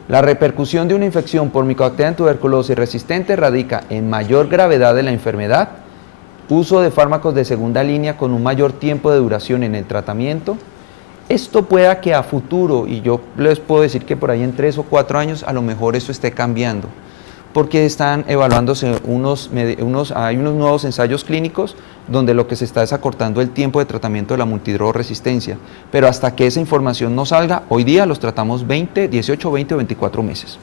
La repercusión de una infección por micobacteria en tuberculosis resistente radica en mayor gravedad de la enfermedad, uso de fármacos de segunda línea con un mayor tiempo de duración en el tratamiento. Esto pueda que a futuro, y yo les puedo decir que por ahí en 3 o 4 años, a lo mejor esto esté cambiando, porque están evaluándose hay unos nuevos ensayos clínicos donde lo que se está es acortando el tiempo de tratamiento de la multidrogoresistencia, pero hasta que esa información no salga, hoy día los tratamos 18, 20 o 24 meses.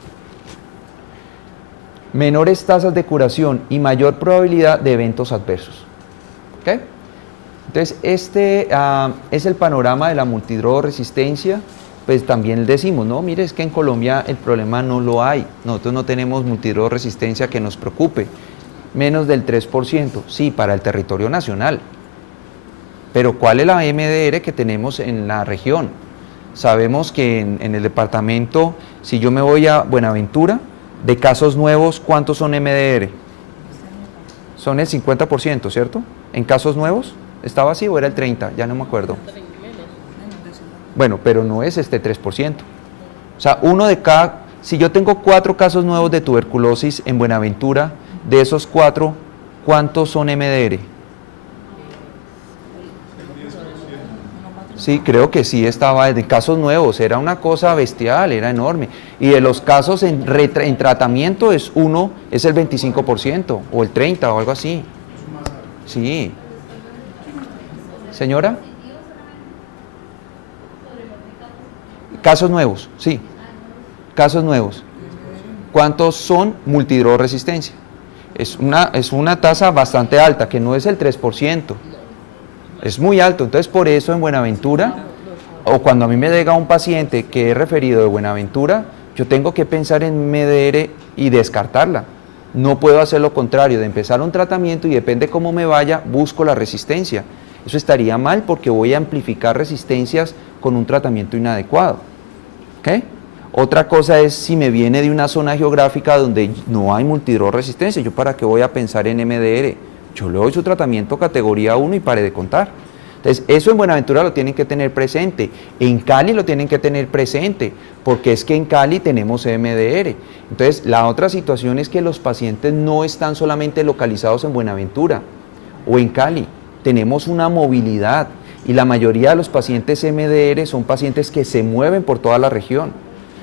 Menores tasas de curación y mayor probabilidad de eventos adversos. ¿Okay? Entonces, este es el panorama de la multidrogoresistencia. Pues también decimos, no, mire, es que en Colombia el problema no lo hay, nosotros no tenemos multidrogoresistencia que nos preocupe, menos del 3%, sí, para el territorio nacional, pero ¿cuál es la MDR que tenemos en la región? Sabemos que en el departamento, si yo me voy a Buenaventura, de casos nuevos, ¿cuántos son MDR? Son el 50%, ¿cierto? En casos nuevos, ¿estaba así o era el 30%? Ya no me acuerdo. Bueno, pero no es este 3%. O sea, si yo tengo 4 casos nuevos de tuberculosis en Buenaventura, de esos 4, ¿cuántos son MDR? Sí, creo que sí estaba de casos nuevos, era una cosa bestial, era enorme. Y de los casos en tratamiento es el 25% o el 30% o algo así. Sí. Señora. Casos nuevos, sí. Casos nuevos. ¿Cuántos son multidrogresistencia? Es una tasa bastante alta, que no es el 3%. Es muy alto. Entonces, por eso en Buenaventura, o cuando a mí me llega un paciente que es referido de Buenaventura, yo tengo que pensar en MDR y descartarla. No puedo hacer lo contrario, de empezar un tratamiento y depende cómo me vaya, busco la resistencia. Eso estaría mal porque voy a amplificar resistencias con un tratamiento inadecuado. ¿Okay? Otra cosa es si me viene de una zona geográfica donde no hay multidrogresistencia, ¿yo para qué voy a pensar en MDR? Yo le doy su tratamiento categoría 1 y pare de contar. Entonces, eso en Buenaventura lo tienen que tener presente, en Cali lo tienen que tener presente, porque es que en Cali tenemos MDR. Entonces, la otra situación es que los pacientes no están solamente localizados en Buenaventura o en Cali, tenemos una movilidad y la mayoría de los pacientes MDR son pacientes que se mueven por toda la región.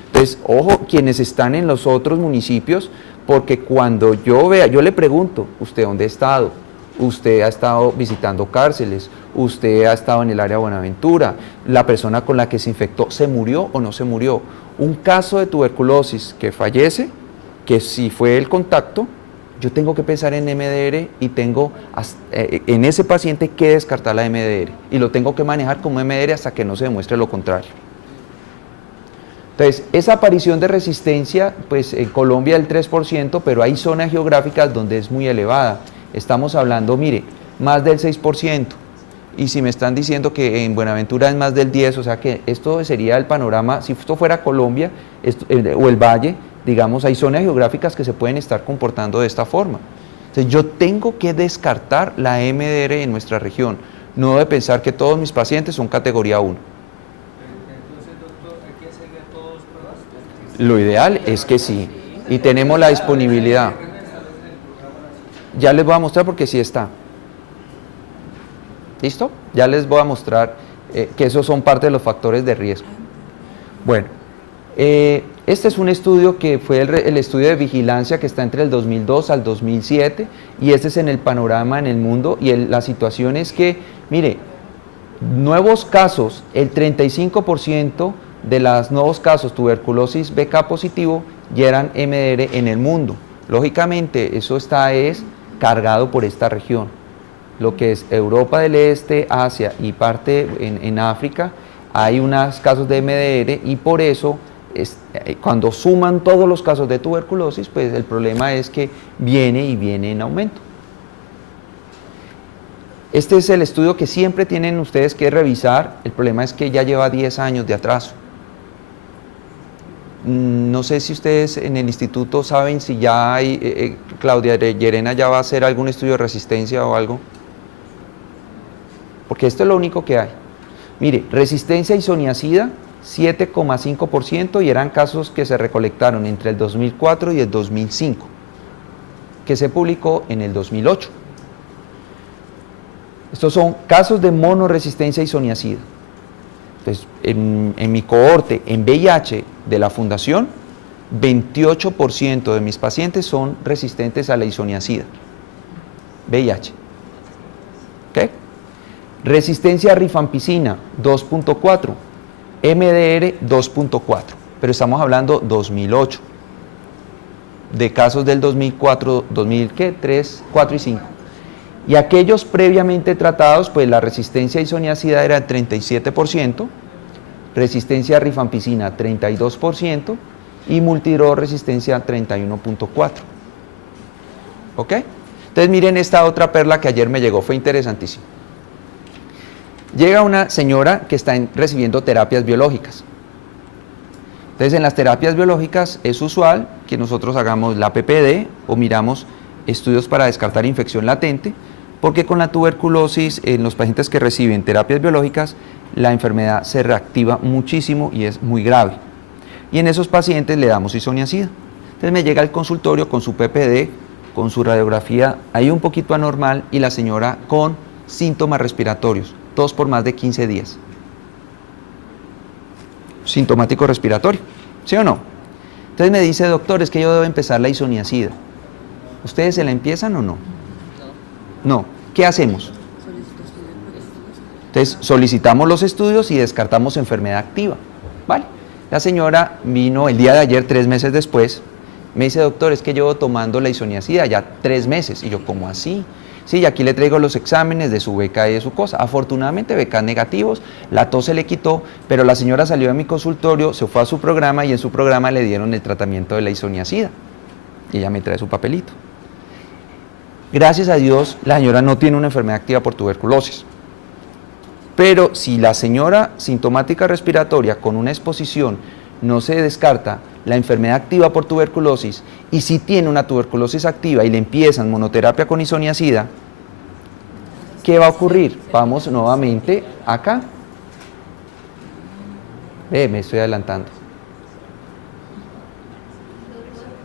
Entonces, ojo, quienes están en los otros municipios, porque cuando yo le pregunto, ¿usted dónde ha estado? ¿Usted ha estado visitando cárceles? ¿Usted ha estado en el área de Buenaventura? ¿La persona con la que se infectó se murió o no se murió? Un caso de tuberculosis que fallece, que si fue el contacto, yo tengo que pensar en MDR y tengo en ese paciente que descartar la MDR y lo tengo que manejar como MDR hasta que no se demuestre lo contrario. Entonces, esa aparición de resistencia, pues en Colombia el 3%, pero hay zonas geográficas donde es muy elevada. Estamos hablando, mire, más del 6%. Y si me están diciendo que en Buenaventura es más del 10%, o sea que esto sería el panorama, si esto fuera Colombia o el Valle, digamos, hay zonas geográficas que se pueden estar comportando de esta forma. Entonces, yo tengo que descartar la MDR en nuestra región, no de pensar que todos mis pacientes son categoría 1. Lo ideal es que sí, y tenemos la disponibilidad. Ya les voy a mostrar porque sí está. ¿Listo? Ya les voy a mostrar que esos son parte de los factores de riesgo. Bueno, este es un estudio que fue el estudio de vigilancia que está entre el 2002 al 2007 y este es en el panorama en el mundo y la situación es que, mire, nuevos casos, el 35% de los nuevos casos tuberculosis BK positivo ya eran MDR en el mundo. Lógicamente, eso es cargado por esta región. Lo que es Europa del Este, Asia y parte en África, hay unos casos de MDR y por eso, cuando suman todos los casos de tuberculosis, pues el problema es que viene en aumento. Este es el estudio que siempre tienen ustedes que revisar, el problema es que ya lleva 10 años de atraso. No sé si ustedes en el instituto saben si ya hay, Claudia Llerena ya va a hacer algún estudio de resistencia o algo. Porque esto es lo único que hay. Mire, resistencia isoniazida, 7,5% y eran casos que se recolectaron entre el 2004 y el 2005, que se publicó en el 2008. Estos son casos de monoresistencia isoniazida. Entonces, en mi cohorte, en VIH de la fundación, 28% de mis pacientes son resistentes a la isoniazida. VIH. ¿Ok? Resistencia a rifampicina, 2.4. MDR, 2.4. Pero estamos hablando 2008. De casos del 2004, 2003, 4 y 5. Y aquellos previamente tratados, pues la resistencia a isoniazida era 37%, resistencia a rifampicina 32% y multidrogresistencia 31.4%. ¿Ok? Entonces miren esta otra perla que ayer me llegó, fue interesantísimo. Llega una señora que está recibiendo terapias biológicas. Entonces en las terapias biológicas es usual que nosotros hagamos la PPD o miramos estudios para descartar infección latente, porque con la tuberculosis en los pacientes que reciben terapias biológicas la enfermedad se reactiva muchísimo y es muy grave. Y en esos pacientes le damos isoniazida. Entonces me llega al consultorio con su PPD, con su radiografía ahí un poquito anormal y la señora con síntomas respiratorios, tos por más de 15 días. sintomático respiratorio, ¿sí o no? Entonces me dice, doctor, es que yo debo empezar la isoniazida. ¿Ustedes se la empiezan o no? No. ¿Qué hacemos? Entonces solicitamos los estudios y descartamos enfermedad activa, ¿vale? La señora vino el día de ayer, 3 meses después, me dice, doctor, es que llevo tomando la isoniazida ya 3 meses. Y yo, ¿cómo así? Sí, y aquí le traigo los exámenes de su beca y de su cosa. Afortunadamente, becas negativos, la tos se le quitó, pero la señora salió de mi consultorio, se fue a su programa y en su programa le dieron el tratamiento de la isoniazida. Y ella me trae su papelito. Gracias a Dios, la señora no tiene una enfermedad activa por tuberculosis. Pero si la señora sintomática respiratoria con una exposición no se descarta la enfermedad activa por tuberculosis y si tiene una tuberculosis activa y le empiezan monoterapia con isoniazida, ¿qué va a ocurrir? Vamos nuevamente acá. Me estoy adelantando.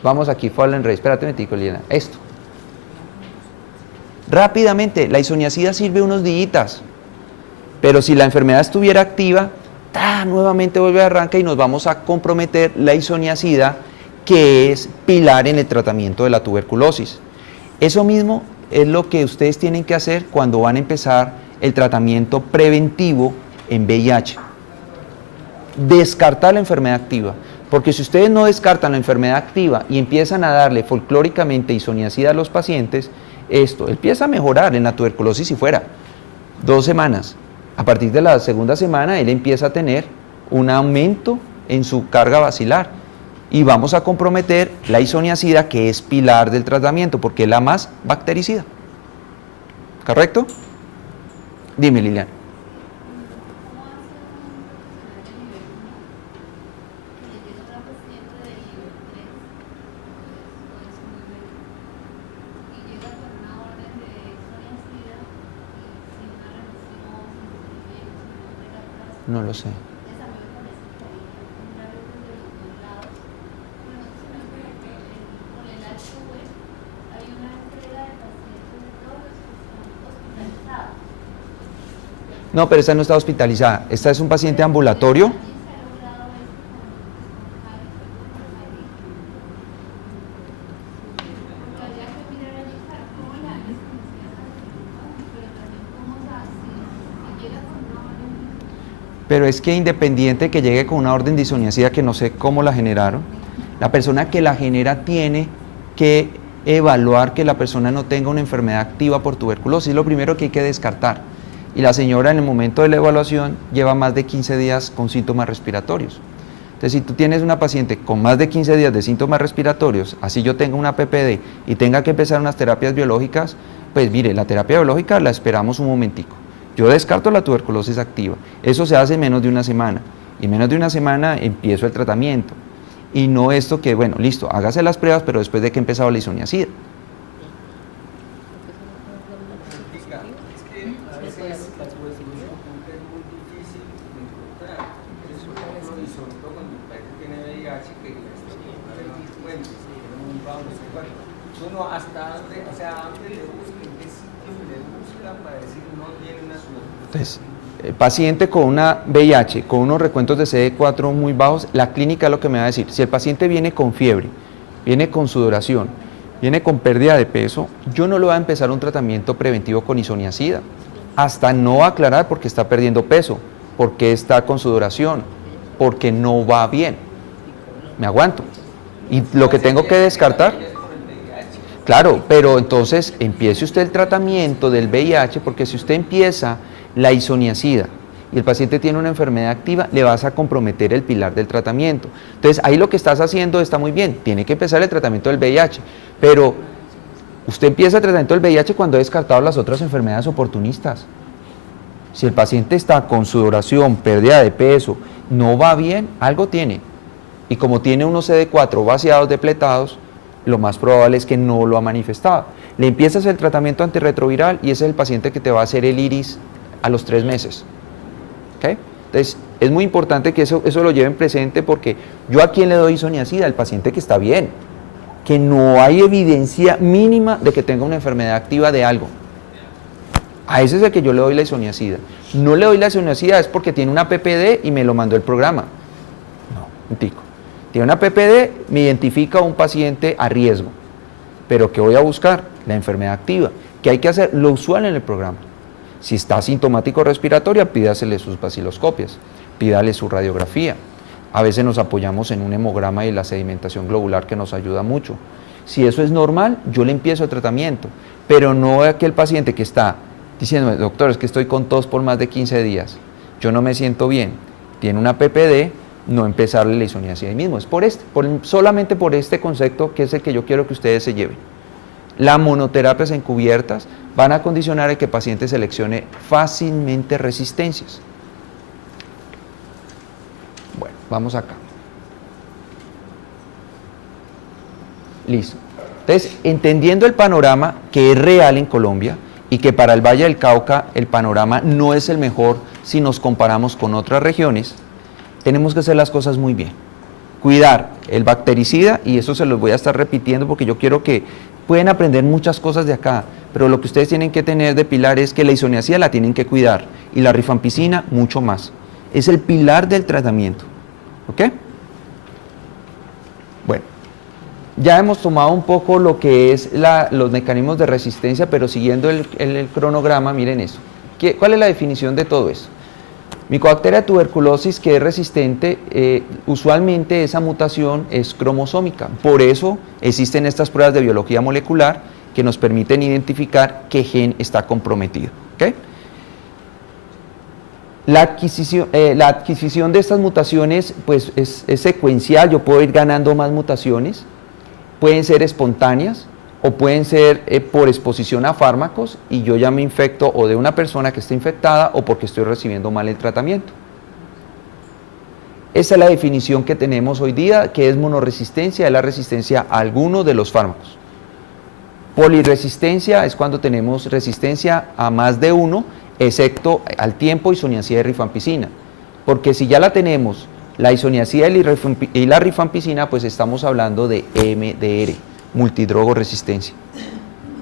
Vamos aquí, Fallen Ray. Espérate un momentico, Liliana. Esto. Rápidamente, la isoniazida sirve unos días, pero si la enfermedad estuviera activa, nuevamente vuelve a arrancar y nos vamos a comprometer la isoniazida, que es pilar en el tratamiento de la tuberculosis. Eso mismo es lo que ustedes tienen que hacer cuando van a empezar el tratamiento preventivo en VIH. Descartar la enfermedad activa, porque si ustedes no descartan la enfermedad activa y empiezan a darle folclóricamente isoniazida a los pacientes, esto empieza a mejorar en la tuberculosis si fuera 2 semanas. A partir de la segunda semana, él empieza a tener un aumento en su carga bacilar y vamos a comprometer la isoniazida, que es pilar del tratamiento, porque es la más bactericida. ¿Correcto? Dime, Liliana. No lo sé. No, pero esta no está hospitalizada. Esta es un paciente ambulatorio. Pero es que independiente que llegue con una orden de isoniazida, que no sé cómo la generaron, la persona que la genera tiene que evaluar que la persona no tenga una enfermedad activa por tuberculosis. Es lo primero que hay que descartar. Y la señora en el momento de la evaluación lleva más de 15 días con síntomas respiratorios. Entonces, si tú tienes una paciente con más de 15 días de síntomas respiratorios, así yo tenga una PPD y tenga que empezar unas terapias biológicas, pues mire, la terapia biológica la esperamos un momentico. Yo descarto la tuberculosis activa. Eso se hace en menos de una semana. Y en menos de una semana empiezo el tratamiento. Y no esto que, bueno, listo, hágase las pruebas, pero después de que he empezado la isoniazida. Entonces, paciente con una VIH, con unos recuentos de CD4 muy bajos, la clínica es lo que me va a decir. Si el paciente viene con fiebre, viene con sudoración, viene con pérdida de peso, yo no le voy a empezar un tratamiento preventivo con isoniazida, hasta no aclarar por qué está perdiendo peso, por qué está con sudoración, porque no va bien. Me aguanto. Y lo que tengo que descartar, claro, pero entonces empiece usted el tratamiento del VIH, porque si usted empieza la isoniazida y el paciente tiene una enfermedad activa, le vas a comprometer el pilar del tratamiento. Entonces, ahí lo que estás haciendo está muy bien, tiene que empezar el tratamiento del VIH, pero usted empieza el tratamiento del VIH cuando ha descartado las otras enfermedades oportunistas. Si el paciente está con sudoración, pérdida de peso, no va bien, algo tiene. Y como tiene unos CD4 vaciados, depletados, lo más probable es que no lo ha manifestado. Le empiezas el tratamiento antirretroviral y ese es el paciente que te va a hacer el iris a los 3 meses. ¿Okay? Entonces, es muy importante que eso lo lleven presente, porque yo a quién le doy isoniazida, al paciente que está bien, que no hay evidencia mínima de que tenga una enfermedad activa de algo. A ese es el que yo le doy la isoniazida. No le doy la isoniazida es porque tiene una PPD y me lo mandó el programa. un tico. Tiene una PPD, me identifica un paciente a riesgo, pero ¿qué voy a buscar? La enfermedad activa. ¿Qué hay que hacer? Lo usual en el programa. Si está asintomático respiratoria, pídasele sus vaciloscopias, pídale su radiografía. A veces nos apoyamos en un hemograma y la sedimentación globular que nos ayuda mucho. Si eso es normal, yo le empiezo el tratamiento, pero no aquel paciente que está diciendo, doctor, es que estoy con tos por más de 15 días, yo no me siento bien, tiene una PPD, no empezarle la isoniazida ahí mismo. Es solamente por este concepto que es el que yo quiero que ustedes se lleven. Las monoterapias encubiertas van a condicionar a que el paciente seleccione fácilmente resistencias. Bueno, vamos acá. Listo. Entonces, entendiendo el panorama que es real en Colombia y que para el Valle del Cauca el panorama no es el mejor si nos comparamos con otras regiones, tenemos que hacer las cosas muy bien. Cuidar el bactericida, y eso se los voy a estar repitiendo porque yo quiero que pueden aprender muchas cosas de acá, pero lo que ustedes tienen que tener de pilar es que la isoniazida la tienen que cuidar y la rifampicina mucho más. Es el pilar del tratamiento. ¿Ok? Bueno, ya hemos tomado un poco lo que es los mecanismos de resistencia, pero siguiendo el cronograma, miren eso. ¿Cuál es la definición de todo eso? Mycobacteria tuberculosis que es resistente, usualmente esa mutación es cromosómica. Por eso existen estas pruebas de biología molecular que nos permiten identificar qué gen está comprometido. ¿Okay? La adquisición de estas mutaciones pues, es secuencial, yo puedo ir ganando más mutaciones, pueden ser espontáneas o pueden ser por exposición a fármacos y yo ya me infecto o de una persona que está infectada o porque estoy recibiendo mal el tratamiento. Esa es la definición que tenemos hoy día, que es monorresistencia, es la resistencia a alguno de los fármacos. Polirresistencia es cuando tenemos resistencia a más de uno, excepto al tiempo, isoniazida y rifampicina. Porque si ya la tenemos, la isoniazida y la rifampicina, pues estamos hablando de MDR, multidrogoresistencia.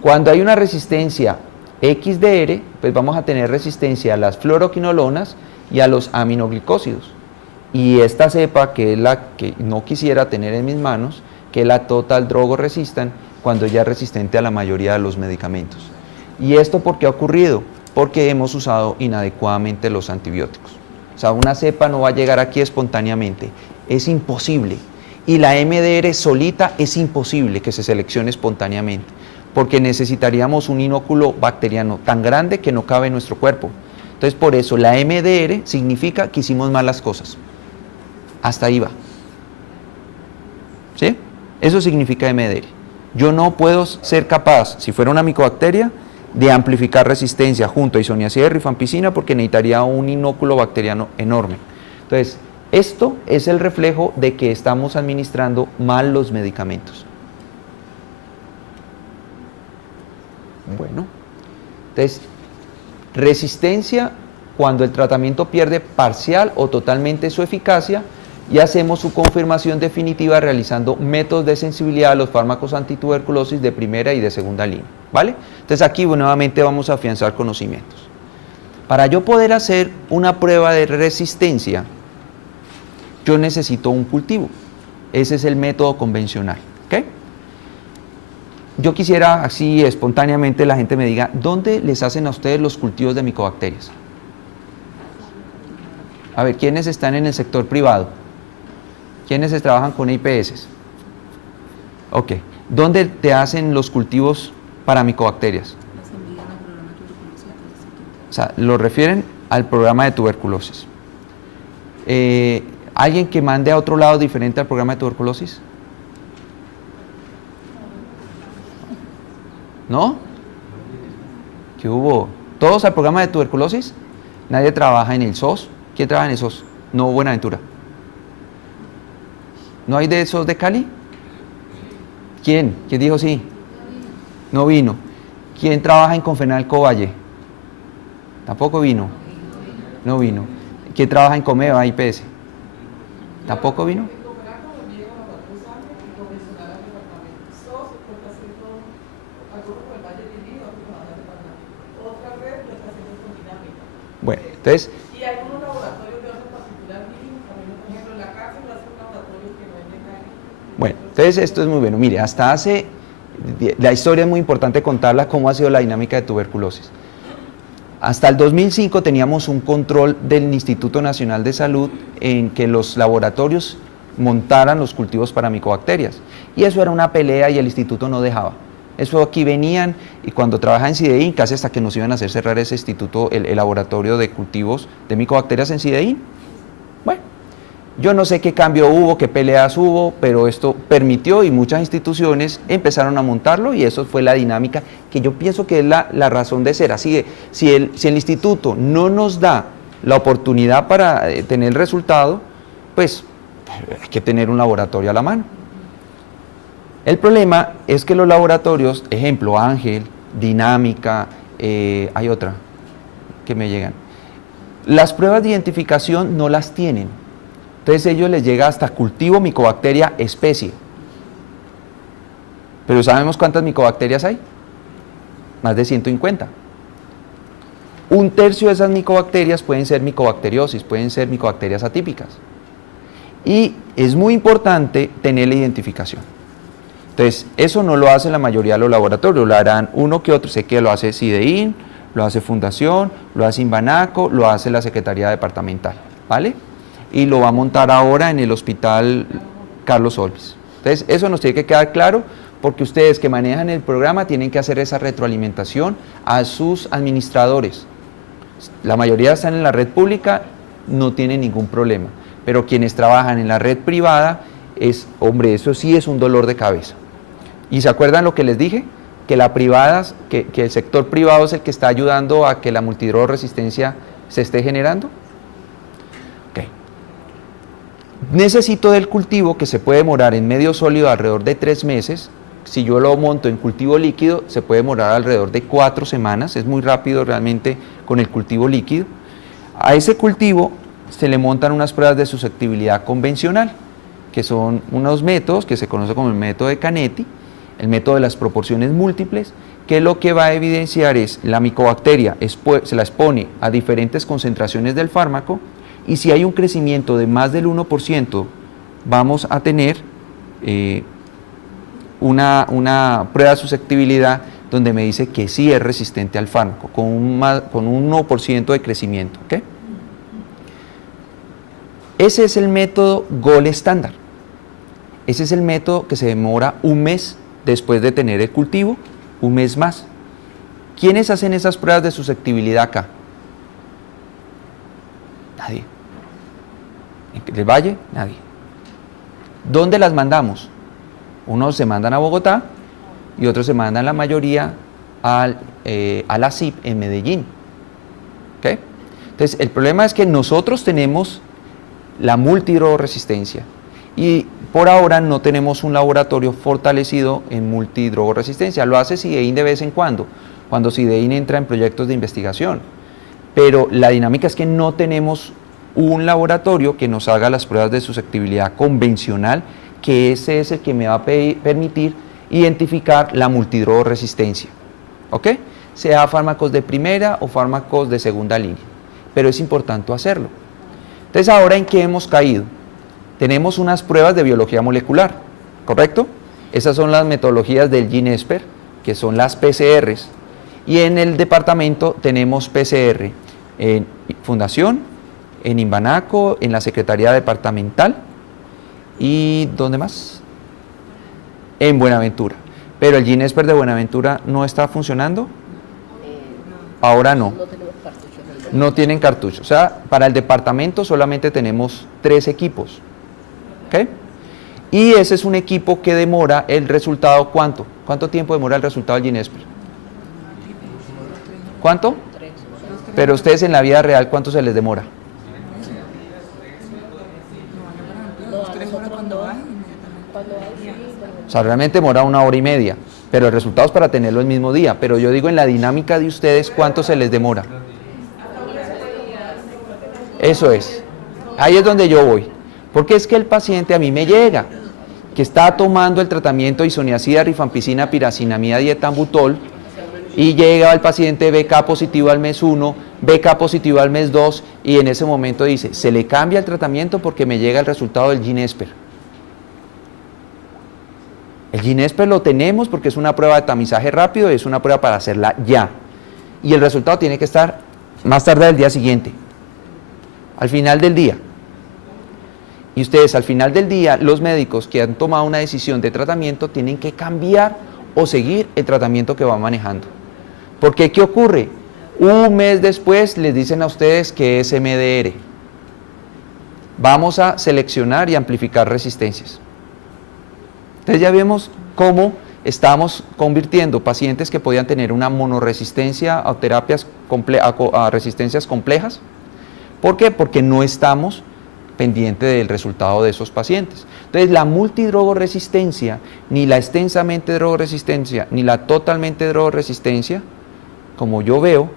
Cuando hay una resistencia XDR, pues vamos a tener resistencia a las fluoroquinolonas y a los aminoglicósidos. Y esta cepa, que es la que no quisiera tener en mis manos, que es la Total Drogo Resistant, cuando ya es resistente a la mayoría de los medicamentos. ¿Y esto por qué ha ocurrido? Porque hemos usado inadecuadamente los antibióticos. O sea, una cepa no va a llegar aquí espontáneamente, es imposible. Y la MDR solita es imposible que se seleccione espontáneamente, porque necesitaríamos un inóculo bacteriano tan grande que no cabe en nuestro cuerpo. Entonces, por eso, la MDR significa que hicimos mal las cosas. Hasta ahí va. ¿Sí? Eso significa MDR. Yo no puedo ser capaz, si fuera una micobacteria, de amplificar resistencia junto a isoniazida y rifampicina porque necesitaría un inóculo bacteriano enorme. Entonces, esto es el reflejo de que estamos administrando mal los medicamentos. Bueno, entonces, resistencia cuando el tratamiento pierde parcial o totalmente su eficacia y hacemos su confirmación definitiva realizando métodos de sensibilidad a los fármacos antituberculosis de primera y de segunda línea, ¿vale? Entonces aquí nuevamente vamos a afianzar conocimientos. Para yo poder hacer una prueba de resistencia, yo necesito un cultivo. Ese es el método convencional, ¿ok? Yo quisiera así espontáneamente la gente me diga, ¿dónde les hacen a ustedes los cultivos de micobacterias? A ver, ¿quiénes están en el sector privado? ¿Quiénes trabajan con IPS? Ok. ¿Dónde te hacen los cultivos para micobacterias? O sea, lo refieren al programa de tuberculosis. ¿Alguien que mande a otro lado diferente al programa de tuberculosis? ¿No? ¿Qué hubo? ¿Todos al programa de tuberculosis? ¿Nadie trabaja en el SOS? ¿Quién trabaja en el SOS? No, Buenaventura. ¿No hay de esos de Cali? ¿Quién? ¿Quién dijo sí? No vino. ¿Quién trabaja en Confenalco Valle? Tampoco vino. No vino. ¿Quién trabaja en Comeva IPS? ¿Tampoco vino? Bueno, entonces... Entonces, esto es muy bueno. Mire, la historia es muy importante contarla, cómo ha sido la dinámica de tuberculosis. Hasta el 2005 teníamos un control del Instituto Nacional de Salud en que los laboratorios montaran los cultivos para micobacterias. Y eso era una pelea y el instituto no dejaba. Eso aquí venían y cuando trabajaba en CIDEIN, casi hasta que nos iban a hacer cerrar ese instituto, el laboratorio de cultivos de micobacterias en CIDEIN. Bueno, yo no sé qué cambio hubo, qué peleas hubo, pero esto permitió y muchas instituciones empezaron a montarlo y eso fue la dinámica que yo pienso que es la razón de ser. Así que si el instituto no nos da la oportunidad para tener el resultado, pues hay que tener un laboratorio a la mano. El problema es que los laboratorios, ejemplo, Ángel, Dinámica, hay otra que me llegan. Las pruebas de identificación no las tienen. Entonces ellos les llega hasta cultivo, micobacteria, especie. Pero ¿sabemos cuántas micobacterias hay? Más de 150. Un tercio de esas micobacterias pueden ser micobacteriosis, pueden ser micobacterias atípicas. Y es muy importante tener la identificación. Entonces, eso no lo hace la mayoría de los laboratorios, lo harán uno que otro, sé que lo hace CIDEIN, lo hace Fundación, lo hace Inbanaco, lo hace la Secretaría Departamental, ¿vale? Y lo va a montar ahora en el Hospital Carlos Olvis. Entonces, eso nos tiene que quedar claro, porque ustedes que manejan el programa tienen que hacer esa retroalimentación a sus administradores. La mayoría están en la red pública, no tienen ningún problema, pero quienes trabajan en la red privada, hombre, eso sí es un dolor de cabeza. ¿Y se acuerdan lo que les dije? Que la privada, que el sector privado es el que está ayudando a que la multidrogoresistencia se esté generando. Okay. Necesito del cultivo que se puede demorar en medio sólido alrededor de 3 meses. Si yo lo monto en cultivo líquido, se puede demorar alrededor de 4 semanas. Es muy rápido realmente con el cultivo líquido. A ese cultivo se le montan unas pruebas de susceptibilidad convencional, que son unos métodos que se conoce como el método de Canetti, el método de las proporciones múltiples, que lo que va a evidenciar es la micobacteria, se la expone a diferentes concentraciones del fármaco y si hay un crecimiento de más del 1%, vamos a tener una prueba de susceptibilidad donde me dice que sí es resistente al fármaco, con un 1% de crecimiento. ¿Okay? Ese es el método GOL estándar. Ese es el método que se demora 1 mes después de tener el cultivo, 1 mes más. ¿Quiénes hacen esas pruebas de susceptibilidad acá? Nadie. ¿En el Valle? Nadie. ¿Dónde las mandamos? Unos se mandan a Bogotá y otros se mandan la mayoría a la CIP en Medellín. ¿Okay? Entonces, el problema es que nosotros tenemos la multidrogoresistencia y por ahora no tenemos un laboratorio fortalecido en multidrogoresistencia. Lo hace CIDEIN de vez en cuando CIDEIN entra en proyectos de investigación, pero la dinámica es que no tenemos un laboratorio que nos haga las pruebas de susceptibilidad convencional, que ese es el que me va a permitir identificar la multidrogoresistencia, ¿ok? Sea fármacos de primera o fármacos de segunda línea, pero es importante hacerlo. Entonces, ahora, ¿en qué hemos caído? Tenemos unas pruebas de biología molecular, ¿correcto? Esas son las metodologías del GeneSper, que son las PCRs, y en el departamento tenemos PCR en Fundación, en Inbanaco, en la Secretaría Departamental, y ¿dónde más? En Buenaventura. Pero el GeneSper de Buenaventura no está funcionando. Ahora no. No tienen cartucho. O sea, para el departamento solamente tenemos 3 equipos. ¿Ok? Y ese es un equipo que demora el resultado, ¿cuánto? ¿Cuánto tiempo demora el resultado del GeneSper? ¿Cuánto? Pero ustedes en la vida real, ¿cuánto se les demora? O sea, realmente demora 1 hora y media, pero el resultado es para tenerlo el mismo día. Pero yo digo, en la dinámica de ustedes, ¿cuánto se les demora? Eso es. Ahí es donde yo voy. Porque es que el paciente a mí me llega, que está tomando el tratamiento de isoniazida, rifampicina, piracinamida, dietambutol, y llega el paciente BK positivo al mes 1, BK positivo al mes 2, y en ese momento dice, se le cambia el tratamiento porque me llega el resultado del GeneSper. El Ginesper lo tenemos porque es una prueba de tamizaje rápido y es una prueba para hacerla ya. Y el resultado tiene que estar más tarde del día siguiente, al final del día. Y ustedes al final del día, los médicos que han tomado una decisión de tratamiento tienen que cambiar o seguir el tratamiento que van manejando. Porque ¿qué ocurre? Un mes después les dicen a ustedes que es MDR. Vamos a seleccionar y amplificar resistencias. Entonces ya vemos cómo estamos convirtiendo pacientes que podían tener una monoresistencia a terapias a resistencias complejas. ¿Por qué? Porque no estamos pendientes del resultado de esos pacientes. Entonces la multidrogoresistencia, ni la extensamente drogoresistencia, ni la totalmente drogoresistencia, como yo veo,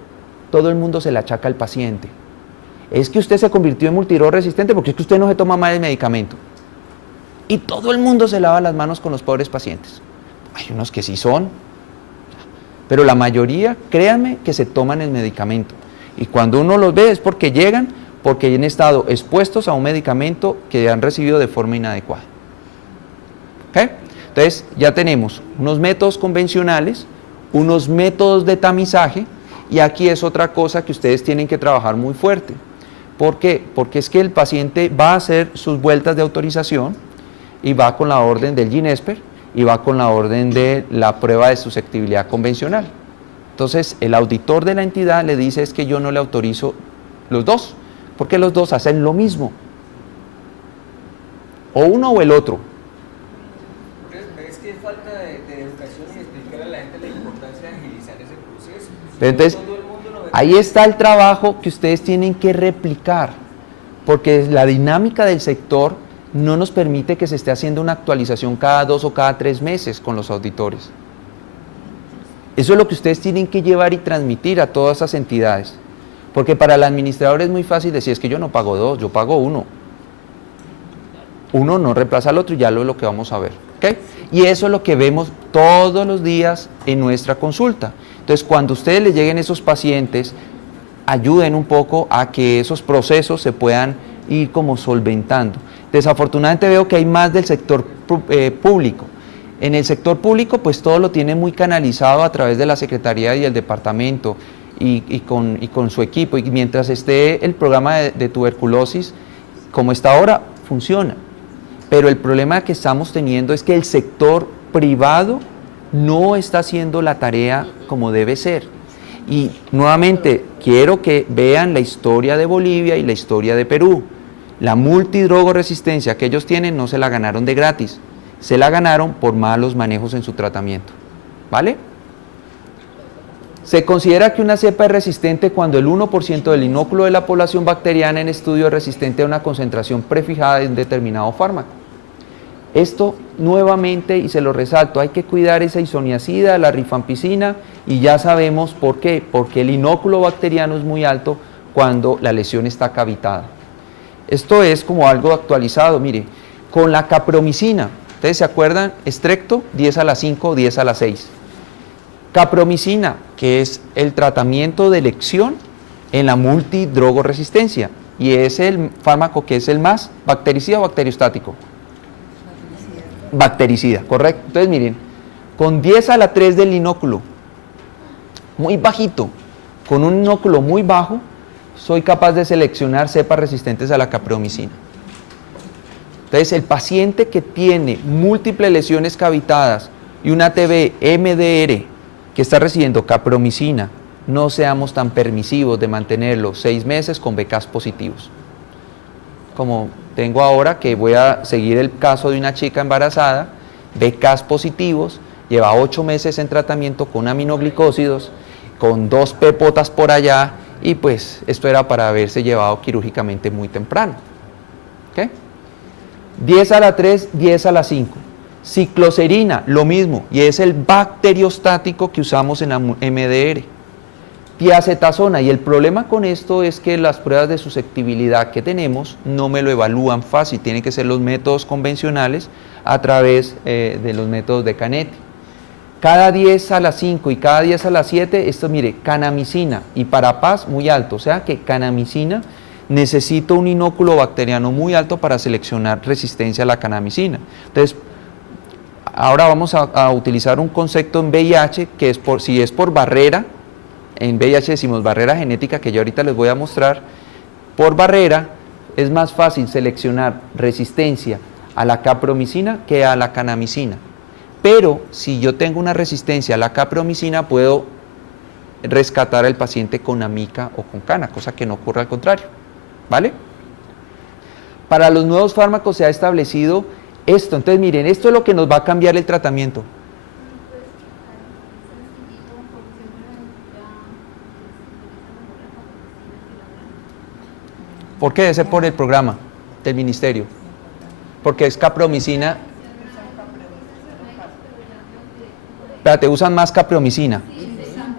todo el mundo se la achaca al paciente. Es que usted se convirtió en multidrogorresistente porque es que usted no se toma mal el medicamento. Y todo el mundo se lava las manos con los pobres pacientes. Hay unos que sí son, pero la mayoría, créanme, que se toman el medicamento. Y cuando uno los ve es porque llegan, porque han estado expuestos a un medicamento que han recibido de forma inadecuada. ¿Okay? Entonces, ya tenemos unos métodos convencionales, unos métodos de tamizaje, y aquí es otra cosa que ustedes tienen que trabajar muy fuerte. ¿Por qué? Porque es que el paciente va a hacer sus vueltas de autorización y va con la orden del Ginesper y va con la orden de la prueba de susceptibilidad convencional. Entonces, el auditor de la entidad le dice es que yo no le autorizo los dos, porque los dos hacen lo mismo. O uno o el otro. Es que falta de educación y explicar a la gente la importancia de agilizar ese proceso. Pero entonces, ahí está el trabajo que ustedes tienen que replicar, porque la dinámica del sector no nos permite que se esté haciendo una actualización cada 2 o cada 3 meses con los auditores. Eso es lo que ustedes tienen que llevar y transmitir a todas esas entidades, porque para el administrador es muy fácil decir, es que yo no pago 2, yo pago 1. Uno no reemplaza al otro y ya lo que vamos a ver. ¿Okay? Y eso es lo que vemos todos los días en nuestra consulta. Entonces, cuando a ustedes les lleguen esos pacientes, ayuden un poco a que esos procesos se puedan ir como solventando. Desafortunadamente veo que hay más del sector público. En el sector público, pues todo lo tiene muy canalizado a través de la Secretaría y el Departamento y con su equipo. Y mientras esté el programa de tuberculosis, como está ahora, funciona. Pero el problema que estamos teniendo es que el sector privado no está haciendo la tarea como debe ser. Y nuevamente, quiero que vean la historia de Bolivia y la historia de Perú. La multidrogoresistencia que ellos tienen no se la ganaron de gratis, se la ganaron por malos manejos en su tratamiento. ¿Vale? Se considera que una cepa es resistente cuando el 1% del inóculo de la población bacteriana en estudio es resistente a una concentración prefijada de un determinado fármaco. Esto nuevamente, y se lo resalto, hay que cuidar esa isoniazida, la rifampicina, y ya sabemos por qué, porque el inóculo bacteriano es muy alto cuando la lesión está cavitada. Esto es como algo actualizado, mire, con la capromicina, ¿ustedes se acuerdan? Estrecto, 10 a la 5, 10 a la 6. Capromicina, que es el tratamiento de elección en la multidrogoresistencia, y es el fármaco que es el más bactericida o bacteriostático. Bactericida, correcto. Entonces miren, con 10 a la 3 del inóculo, muy bajito, con un inóculo muy bajo, soy capaz de seleccionar cepas resistentes a la capromicina. Entonces el paciente que tiene múltiples lesiones cavitadas y una TB MDR que está recibiendo capromicina, no seamos tan permisivos de mantenerlo 6 meses con BCAS positivos. Como tengo ahora que voy a seguir el caso de una chica embarazada, BCAS positivos, lleva 8 meses en tratamiento con aminoglicósidos, con 2 pepotas por allá, y pues esto era para haberse llevado quirúrgicamente muy temprano. ¿Okay? 10 a la 3, 10 a la 5. Cicloserina, lo mismo, y es el bacteriostático que usamos en la MDR. Tiacetasona, y el problema con esto es que las pruebas de susceptibilidad que tenemos no me lo evalúan fácil, tienen que ser los métodos convencionales a través de los métodos de Canetti. Cada 10 a la 5 y cada 10 a la 7, esto mire, canamicina, y para PAS muy alto, o sea que canamicina, necesito un inóculo bacteriano muy alto para seleccionar resistencia a la canamicina. Entonces, ahora vamos a utilizar un concepto en VIH que es si es por barrera, en VIH decimos barrera genética, que yo ahorita les voy a mostrar. Por barrera es más fácil seleccionar resistencia a la capromicina que a la kanamicina. Pero si yo tengo una resistencia a la capromicina, puedo rescatar al paciente con amica o con cana, cosa que no ocurre al contrario, ¿vale? Para los nuevos fármacos se ha establecido esto. Entonces miren, esto es lo que nos va a cambiar el tratamiento. ¿Por qué? Debe ser por el programa del ministerio, porque es capromicina. Espérate, usan más capromicina,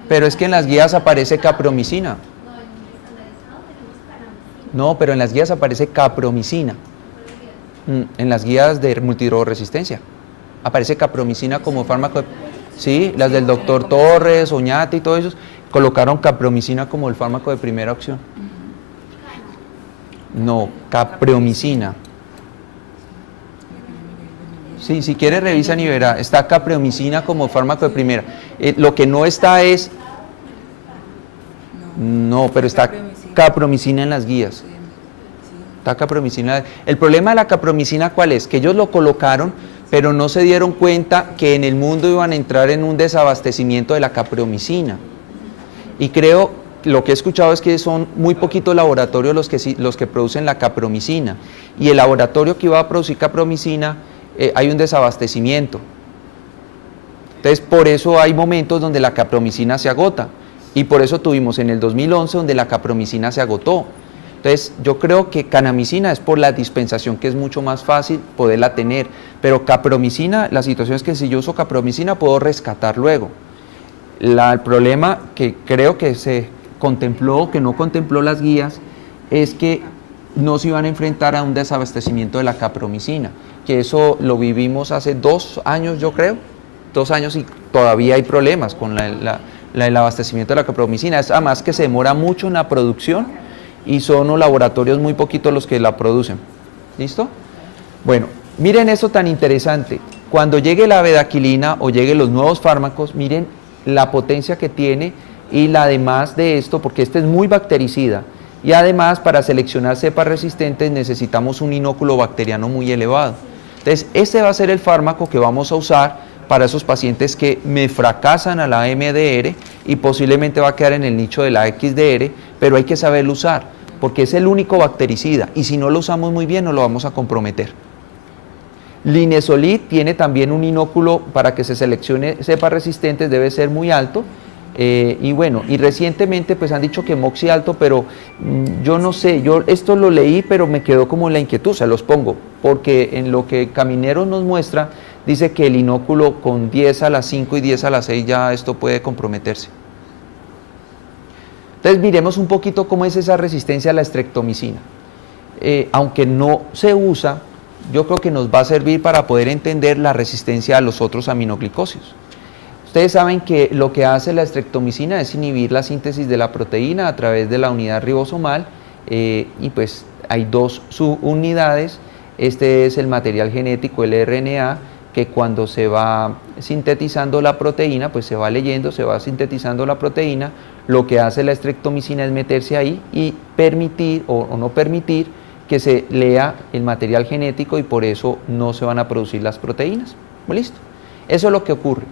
pero es que en las guías aparece capromicina. No, pero en las guías aparece capromicina. En las guías de multidrogoresistencia aparece capromicina como fármaco. Sí, las del doctor Torres, Oñate y todos esos colocaron capromicina como el fármaco de primera opción. No, capreomicina. Sí, si quiere revisan y verá, está capreomicina como fármaco de primera. Lo que no está es... No, pero está capromicina en las guías. Está capromicina. El problema de la capromicina, ¿cuál es? Que ellos lo colocaron, pero no se dieron cuenta que en el mundo iban a entrar en un desabastecimiento de la capromicina. Y creo, lo que he escuchado es que son muy poquitos laboratorios los que producen la capromicina. Y el laboratorio que iba a producir capromicina, hay un desabastecimiento. Entonces, por eso hay momentos donde la capromicina se agota. Y por eso tuvimos en el 2011 donde la capromicina se agotó. Entonces, yo creo que kanamicina es por la dispensación, que es mucho más fácil poderla tener. Pero capromicina, la situación es que si yo uso capromicina, puedo rescatar luego. El problema que creo que se contempló, que no contempló las guías, es que no se iban a enfrentar a un desabastecimiento de la capromicina, que eso lo vivimos hace 2 años, yo creo, 2 años, y todavía hay problemas con el abastecimiento de la capromicina. Es además que se demora mucho en la producción y son los laboratorios muy poquitos los que la producen. ¿Listo? Bueno, miren esto tan interesante. Cuando llegue la bedaquilina o lleguen los nuevos fármacos, miren la potencia que tiene y además de esto, porque este es muy bactericida, y además para seleccionar cepas resistentes necesitamos un inóculo bacteriano muy elevado. Entonces, este va a ser el fármaco que vamos a usar para esos pacientes que me fracasan a la MDR y posiblemente va a quedar en el nicho de la XDR, pero hay que saberlo usar, porque es el único bactericida, y si no lo usamos muy bien, nos lo vamos a comprometer. Linezolid tiene también un inóculo para que se seleccione cepas resistentes, debe ser muy alto. Y bueno, y recientemente pues han dicho que MOXI alto, pero yo no sé, yo esto lo leí, pero me quedó como la inquietud, se los pongo, porque en lo que Camineros nos muestra, dice que el inóculo con 10 a la 5 y 10 a la 6 ya esto puede comprometerse. Entonces miremos un poquito cómo es esa resistencia a la estreptomicina. Aunque no se usa, yo creo que nos va a servir para poder entender la resistencia a los otros aminoglicósidos. Ustedes saben que lo que hace la estreptomicina es inhibir la síntesis de la proteína a través de la unidad ribosomal, y pues hay 2 subunidades. Este es el material genético, el RNA, que cuando se va sintetizando la proteína, pues se va leyendo, se va sintetizando la proteína. Lo que hace la estreptomicina es meterse ahí y permitir o no permitir que se lea el material genético, y por eso no se van a producir las proteínas. ¿Listo? Eso es lo que ocurre.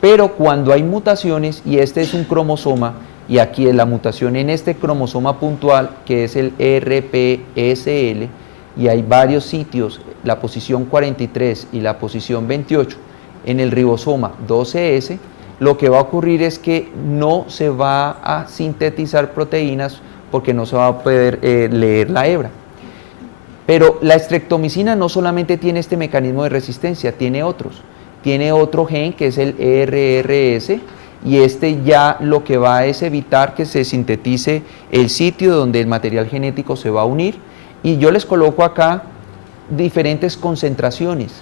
Pero cuando hay mutaciones, y este es un cromosoma, y aquí es la mutación en este cromosoma puntual, que es el RPSL, y hay varios sitios, la posición 43 y la posición 28, en el ribosoma 12S, lo que va a ocurrir es que no se va a sintetizar proteínas porque no se va a poder leer la hebra. Pero la estreptomicina no solamente tiene este mecanismo de resistencia, tiene otros. Tiene otro gen que es el ERRS, y este ya lo que va es evitar que se sintetice el sitio donde el material genético se va a unir, y yo les coloco acá diferentes concentraciones,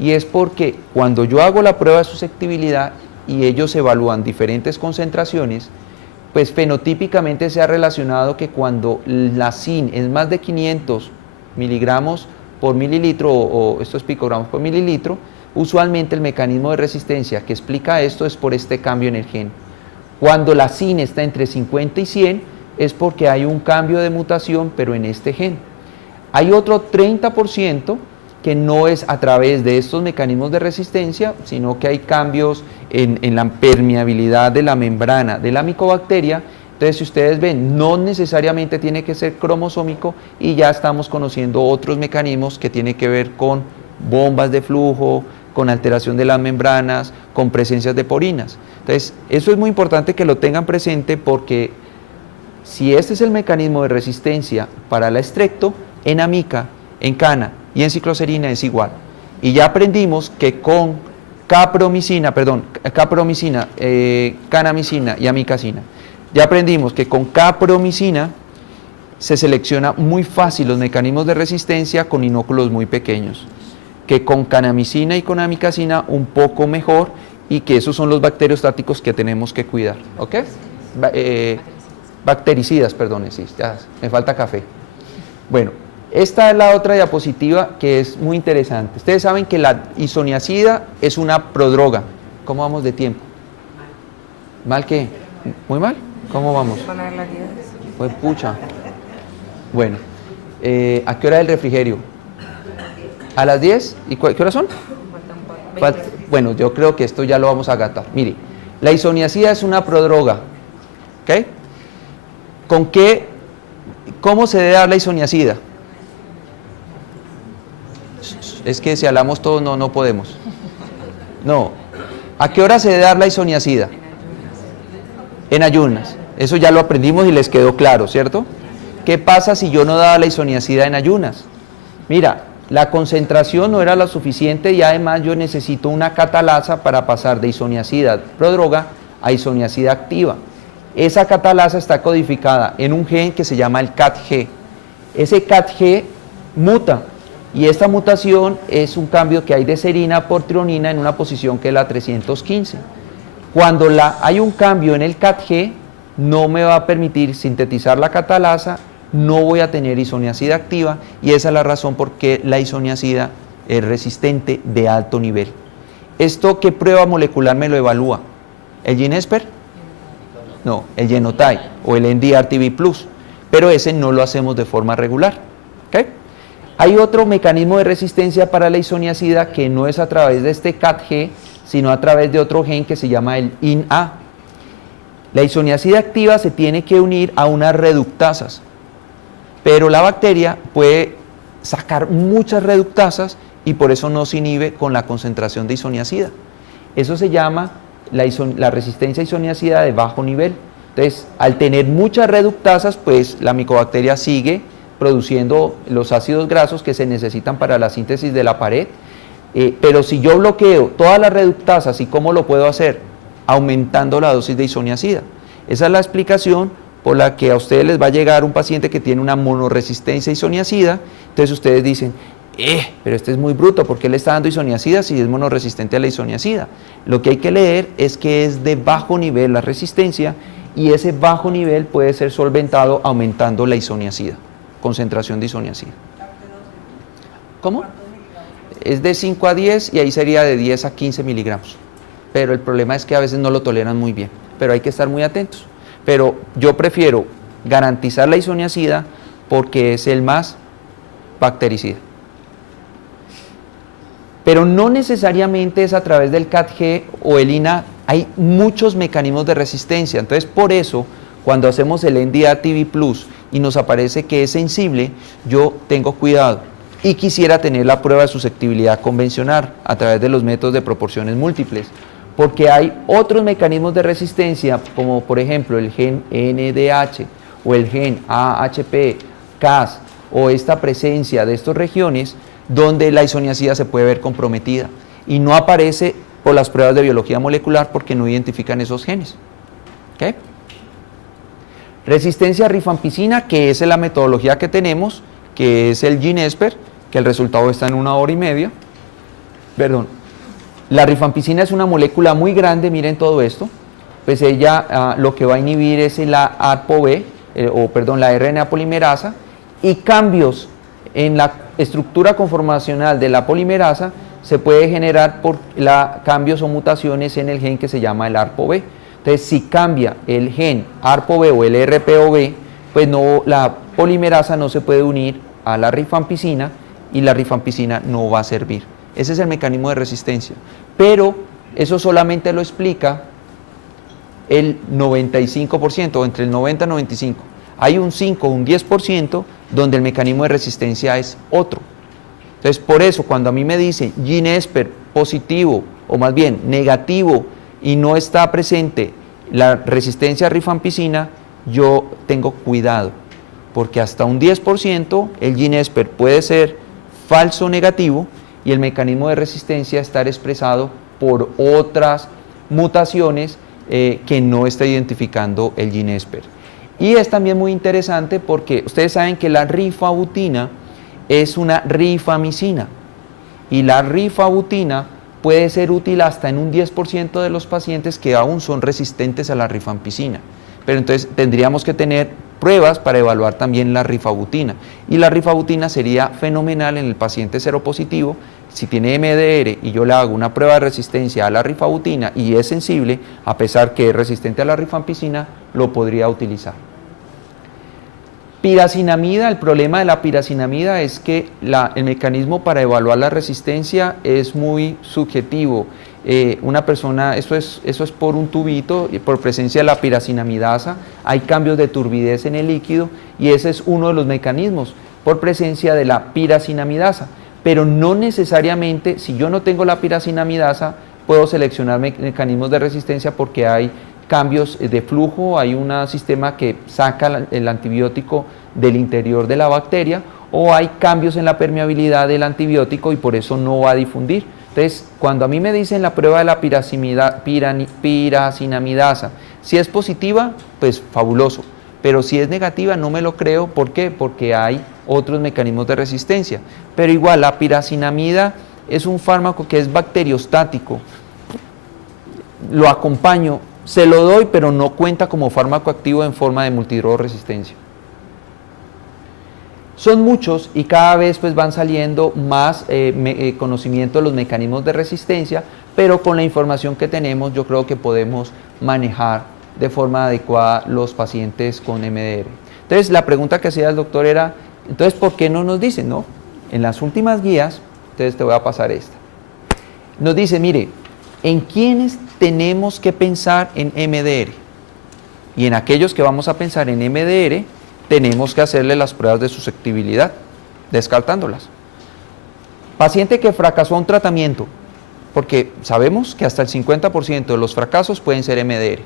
y es porque cuando yo hago la prueba de susceptibilidad y ellos evalúan diferentes concentraciones, pues fenotípicamente se ha relacionado que cuando la SIN es más de 500 miligramos por mililitro, o estos picogramos por mililitro, usualmente el mecanismo de resistencia que explica esto es por este cambio en el gen. Cuando la SIN está entre 50 y 100 es porque hay un cambio de mutación, pero en este gen. Hay otro 30% que no es a través de estos mecanismos de resistencia, sino que hay cambios en la permeabilidad de la membrana de la micobacteria. Entonces, si ustedes ven, no necesariamente tiene que ser cromosómico y ya estamos conociendo otros mecanismos que tienen que ver con bombas de flujo, con alteración de las membranas, con presencias de porinas. Entonces, eso es muy importante que lo tengan presente porque si este es el mecanismo de resistencia para la estrepto, en amica, en cana y en cicloserina es igual. Y ya aprendimos que con capromicina, canamicina y amicacina, ya aprendimos que con capromicina se selecciona muy fácil los mecanismos de resistencia con inóculos muy pequeños, que con canamicina y con amicacina un poco mejor y que esos son los bacteriostáticos que tenemos que cuidar, ¿ok? Bactericidas, perdón, sí, ya, me falta café. Bueno, esta es la otra diapositiva que es muy interesante. Ustedes saben que la isoniazida es una prodroga. ¿Cómo vamos de tiempo? ¿Mal qué? ¿Muy mal? ¿Cómo vamos? Pues pucha. Bueno, ¿a qué hora es el refrigerio? ¿A las 10? ¿Y qué horas son? Bueno, yo creo que esto ya lo vamos a agatar. Mire, la isoniazida es una prodroga. ¿Ok? ¿Con qué? ¿Cómo se debe dar la isoniazida? Es que si hablamos todos no podemos. No. ¿A qué hora se debe dar la isoniazida? En ayunas. Eso ya lo aprendimos y les quedó claro, ¿cierto? ¿Qué pasa si yo no daba la isoniazida en ayunas? Mira, la concentración no era lo suficiente y además yo necesito una catalasa para pasar de isoniazida prodroga a isoniazida activa. Esa catalasa está codificada en un gen que se llama el CATG. Ese CATG muta y esta mutación es un cambio que hay de serina por trionina en una posición que es la 315. Cuando hay un cambio en el CATG, no me va a permitir sintetizar la catalasa, no voy a tener isoniazida activa y esa es la razón por qué la isoniazida es resistente de alto nivel. ¿Esto qué prueba molecular me lo evalúa? ¿El GeneSper? No, el Genotype o el NDRTB+, pero ese no lo hacemos de forma regular. ¿Okay? Hay otro mecanismo de resistencia para la isoniazida que no es a través de este CATG, sino a través de otro gen que se llama el INA. La isoniazida activa se tiene que unir a unas reductasas, pero la bacteria puede sacar muchas reductasas y por eso no se inhibe con la concentración de isoniazida. Eso se llama la resistencia a isoniazida de bajo nivel. Entonces, al tener muchas reductasas, pues la micobacteria sigue produciendo los ácidos grasos que se necesitan para la síntesis de la pared, pero si yo bloqueo todas las reductasas, ¿y cómo lo puedo hacer? Aumentando la dosis de isoniazida. Esa es la explicación por la que a ustedes les va a llegar un paciente que tiene una monoresistencia a isoniazida. Entonces ustedes dicen, pero este es muy bruto, ¿por qué le está dando isoniazida si es monorresistente a la isoniazida? Lo que hay que leer es que es de bajo nivel la resistencia y ese bajo nivel puede ser solventado aumentando la isoniazida, concentración de isoniazida. ¿Cómo? Es de 5 a 10 y ahí sería de 10 a 15 miligramos. Pero el problema es que a veces no lo toleran muy bien, pero hay que estar muy atentos. Pero yo prefiero garantizar la isoniazida porque es el más bactericida. Pero no necesariamente es a través del CATG o el INA, hay muchos mecanismos de resistencia. Entonces, por eso, cuando hacemos el NDRTB+ y nos aparece que es sensible, yo tengo cuidado y quisiera tener la prueba de susceptibilidad convencional a través de los métodos de proporciones múltiples, porque hay otros mecanismos de resistencia, como por ejemplo el gen NDH o el gen AHP, CAS o esta presencia de estas regiones, donde la isoniazida se puede ver comprometida y no aparece por las pruebas de biología molecular porque no identifican esos genes. ¿Okay? Resistencia a rifampicina, que es la metodología que tenemos, que es el GeneSper, que el resultado está en 1 hora y media. Perdón. La rifampicina es una molécula muy grande, miren todo esto, pues ella lo que va a inhibir es la ApoB, la RNA polimerasa, y cambios en la estructura conformacional de la polimerasa se puede generar por cambios o mutaciones en el gen que se llama el ARPOB. Entonces, si cambia el gen ARPOB o el RPOB, pues no, la polimerasa no se puede unir a la rifampicina y la rifampicina no va a servir. Ese es el mecanismo de resistencia. Pero eso solamente lo explica el 95%, o entre el 90 y 95%. Hay un 5 o un 10% donde el mecanismo de resistencia es otro. Entonces, por eso, cuando a mí me dicen GeneSPER positivo, o más bien negativo, y no está presente la resistencia a rifampicina, yo tengo cuidado, porque hasta un 10% el GeneSPER puede ser falso negativo y el mecanismo de resistencia estar expresado por otras mutaciones que no está identificando el GeneSPER. Y es también muy interesante porque ustedes saben que la rifabutina es una rifamicina y la rifabutina puede ser útil hasta en un 10% de los pacientes que aún son resistentes a la rifampicina. Pero entonces tendríamos que tener pruebas para evaluar también la rifabutina. Y la rifabutina sería fenomenal en el paciente seropositivo. Si tiene MDR y yo le hago una prueba de resistencia a la rifabutina y es sensible, a pesar que es resistente a la rifampicina, lo podría utilizar. Piracinamida, el problema de la piracinamida es que el mecanismo para evaluar la resistencia es muy subjetivo. Una persona, eso es por un tubito, y por presencia de la piracinamidasa, hay cambios de turbidez en el líquido y ese es uno de los mecanismos, por presencia de la piracinamidasa. Pero no necesariamente, si yo no tengo la piracinamidasa, puedo seleccionar mecanismos de resistencia porque hay cambios de flujo, hay un sistema que saca el antibiótico del interior de la bacteria, o hay cambios en la permeabilidad del antibiótico y por eso no va a difundir. Entonces, cuando a mí me dicen la prueba de la piracinamidasa, si es positiva, pues fabuloso, pero si es negativa no me lo creo. ¿Por qué? Porque hay otros mecanismos de resistencia. Pero igual, la piracinamida es un fármaco que es bacteriostático, lo acompaño, se lo doy, pero no cuenta como fármaco activo en forma de multidrogoresistencia. Son muchos y cada vez pues van saliendo más conocimiento de los mecanismos de resistencia, pero con la información que tenemos yo creo que podemos manejar de forma adecuada los pacientes con MDR. Entonces la pregunta que hacía el doctor era, entonces ¿por qué no nos dicen? No, en las últimas guías, entonces te voy a pasar esta. Nos dice, mire, ¿en quiénes tenemos que pensar en MDR? Y en aquellos que vamos a pensar en MDR, tenemos que hacerle las pruebas de susceptibilidad, descartándolas. Paciente que fracasó un tratamiento, porque sabemos que hasta el 50% de los fracasos pueden ser MDR.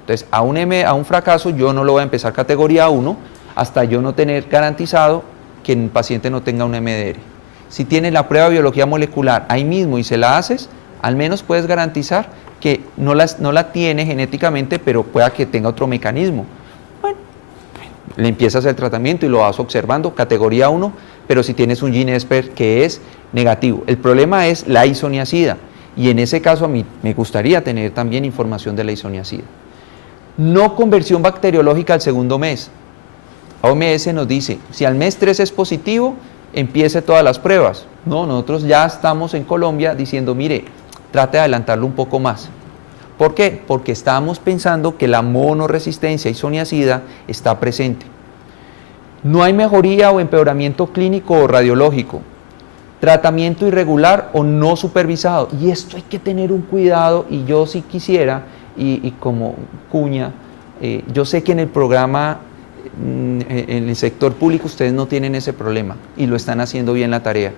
Entonces, a un fracaso yo no lo voy a empezar categoría 1 hasta yo no tener garantizado que el paciente no tenga un MDR. Si tiene la prueba de biología molecular ahí mismo y se la haces, al menos puedes garantizar que no la tiene genéticamente, pero pueda que tenga otro mecanismo. Bueno, le empiezas el tratamiento y lo vas observando, categoría 1, pero si tienes un GeneSPER que es negativo. El problema es la isoniazida, y en ese caso a mí me gustaría tener también información de la isoniazida. No conversión bacteriológica al segundo mes. OMS nos dice, si al mes 3 es positivo, empiece todas las pruebas. No, nosotros ya estamos en Colombia diciendo, mire, trate de adelantarlo un poco más. ¿Por qué? Porque estamos pensando que la monoresistencia isoniazida está presente. No hay mejoría o empeoramiento clínico o radiológico. Tratamiento irregular o no supervisado. Y esto hay que tener un cuidado, y yo sí quisiera, y como cuña, yo sé que en el programa, en el sector público ustedes no tienen ese problema y lo están haciendo bien la tarea.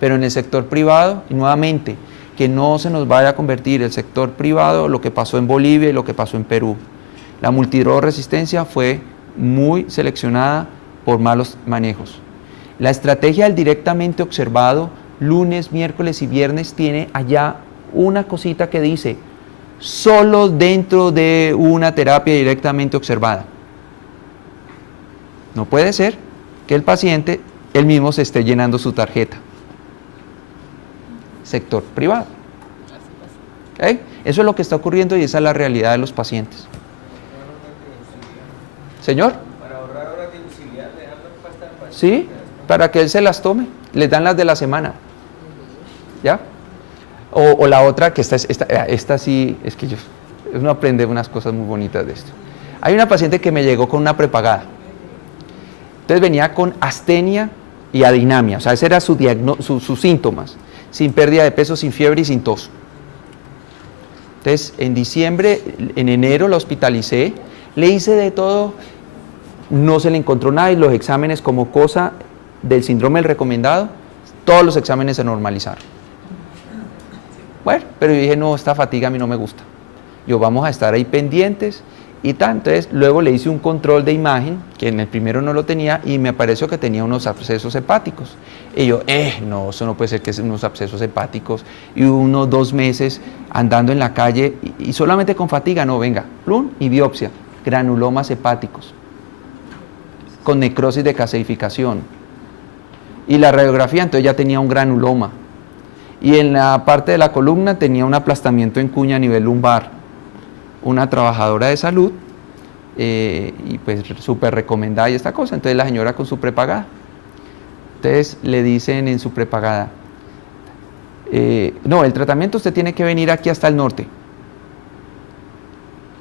Pero en el sector privado, y nuevamente, que no se nos vaya a convertir el sector privado lo que pasó en Bolivia y lo que pasó en Perú. La multidrogoresistencia fue muy seleccionada por malos manejos. La estrategia del directamente observado, lunes, miércoles y viernes, tiene allá una cosita que dice, solo dentro de una terapia directamente observada. No puede ser que el paciente él mismo se esté llenando su tarjeta. Sector privado. ¿Okay? Eso es lo que está ocurriendo y esa es la realidad de los pacientes. Señor. Para ahorrar horas de auxiliar, dejarlo en pasta. Sí, para que él se las tome. Les dan las de la semana. ¿Ya? O la otra, que esta sí, es que uno aprende unas cosas muy bonitas de esto. Hay una paciente que me llegó con una prepagada. Entonces venía con astenia y adinamia, o sea, ese era sus síntomas, sin pérdida de peso, sin fiebre y sin tos. Entonces, en enero la hospitalicé, le hice de todo, no se le encontró nada y los exámenes como cosa del síndrome del recomendado, todos los exámenes se normalizaron. Bueno, pero yo dije, no, esta fatiga a mí no me gusta. Vamos a estar ahí pendientes y tal. Entonces, luego le hice un control de imagen, que en el primero no lo tenía, y me pareció que tenía unos abscesos hepáticos. Y yo, no, eso no puede ser que sean unos abscesos hepáticos. Y unos 2 meses andando en la calle y solamente con fatiga, no, venga, plum, y biopsia, granulomas hepáticos, con necrosis de calcificación. Y la radiografía, entonces ya tenía un granuloma. Y en la parte de la columna tenía un aplastamiento en cuña a nivel lumbar. Una trabajadora de salud, y pues súper recomendada y esta cosa. Entonces la señora con su prepagada. Entonces le dicen en su prepagada, no, el tratamiento usted tiene que venir aquí hasta el norte.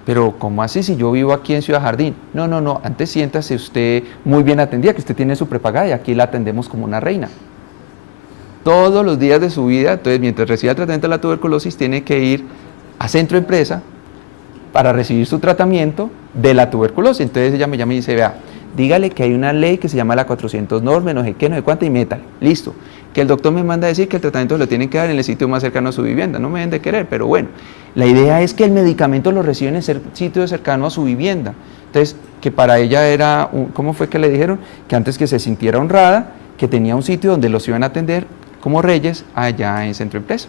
Pero ¿cómo así si yo vivo aquí en Ciudad Jardín? No, antes siéntase usted muy bien atendida, que usted tiene su prepagada y aquí la atendemos como una reina. Todos los días de su vida, entonces mientras reciba el tratamiento de la tuberculosis, tiene que ir a Centro Empresa para recibir su tratamiento de la tuberculosis. Entonces ella me llama y dice, vea, dígale que hay una ley que se llama la 400 normas, no sé qué, no sé cuánto, y métale, listo. Que el doctor me manda a decir que el tratamiento lo tienen que dar en el sitio más cercano a su vivienda, no me deben de querer, pero bueno, la idea es que el medicamento lo reciben en el sitio cercano a su vivienda. Entonces, que para ella era, ¿cómo fue que le dijeron? Que antes que se sintiera honrada, que tenía un sitio donde los iban a atender como reyes allá en Centro Empresa.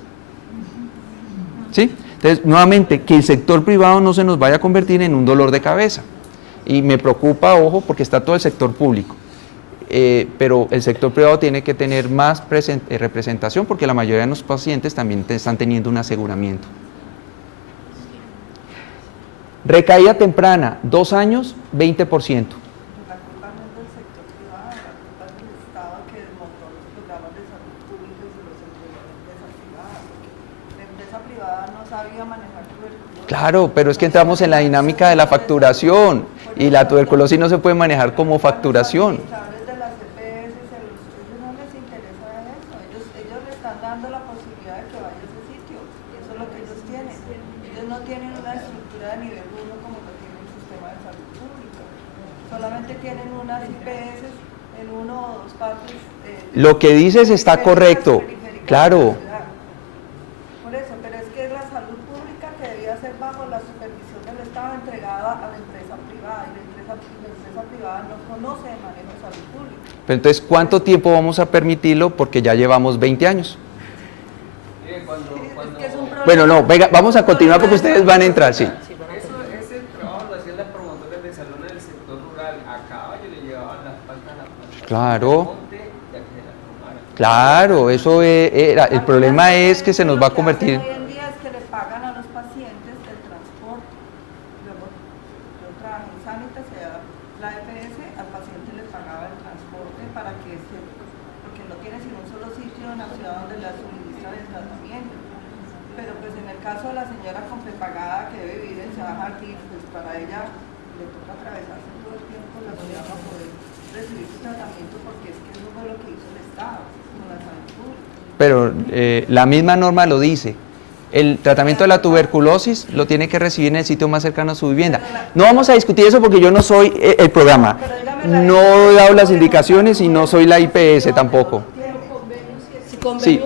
¿Sí? Entonces, nuevamente, que el sector privado no se nos vaya a convertir en un dolor de cabeza. Y me preocupa, ojo, porque está todo el sector público. Pero el sector privado tiene que tener más representación porque la mayoría de los pacientes también están teniendo un aseguramiento. Recaída temprana, 2 años, 20%. Claro, pero es que entramos en la dinámica de la facturación y la tuberculosis no se puede manejar como facturación. Ellos le están dando la posibilidad de que vaya a ese sitio, eso es lo que ellos tienen. Ellos no tienen una estructura de nivel 1 como lo tiene el sistema de salud pública, solamente tienen unas IPS en 1 o 2 partes. Lo que dices está correcto, claro. Por eso, pero es que es la salud pública que debía ser bajo la supervisión del Estado entregada a la empresa privada, y la empresa privada no conoce el manejo de salud pública. Pero entonces, ¿cuánto tiempo vamos a permitirlo? Porque ya llevamos 20 años. Bueno, no, venga, vamos a continuar porque ustedes van a entrar, sí. Ese trabajo lo hacían las promotoras de salud en el sector rural. A caballo le llevaban las patas a la planta. Claro. Claro, eso era. El problema es que se nos va a convertir. Hoy en día es que le pagan a los pacientes el transporte. Yo trabajé en Sanitas, la EPS, al paciente le pagaba el transporte para que porque no tiene sino un solo sitio en la ciudad donde la suministran el tratamiento. Pero pues en el caso de la señora con prepagada que debe vivir en Ciudad Jardín, pues para ella le toca atravesarse todo el tiempo la ciudad para poder recibir su tratamiento, porque es que eso fue lo que hizo el Estado con la salud pública. Pero la misma norma lo dice. El tratamiento de la tuberculosis lo tiene que recibir en el sitio más cercano a su vivienda. No vamos a discutir eso porque yo no soy el programa. No he dado las indicaciones y no soy la IPS tampoco. Sí,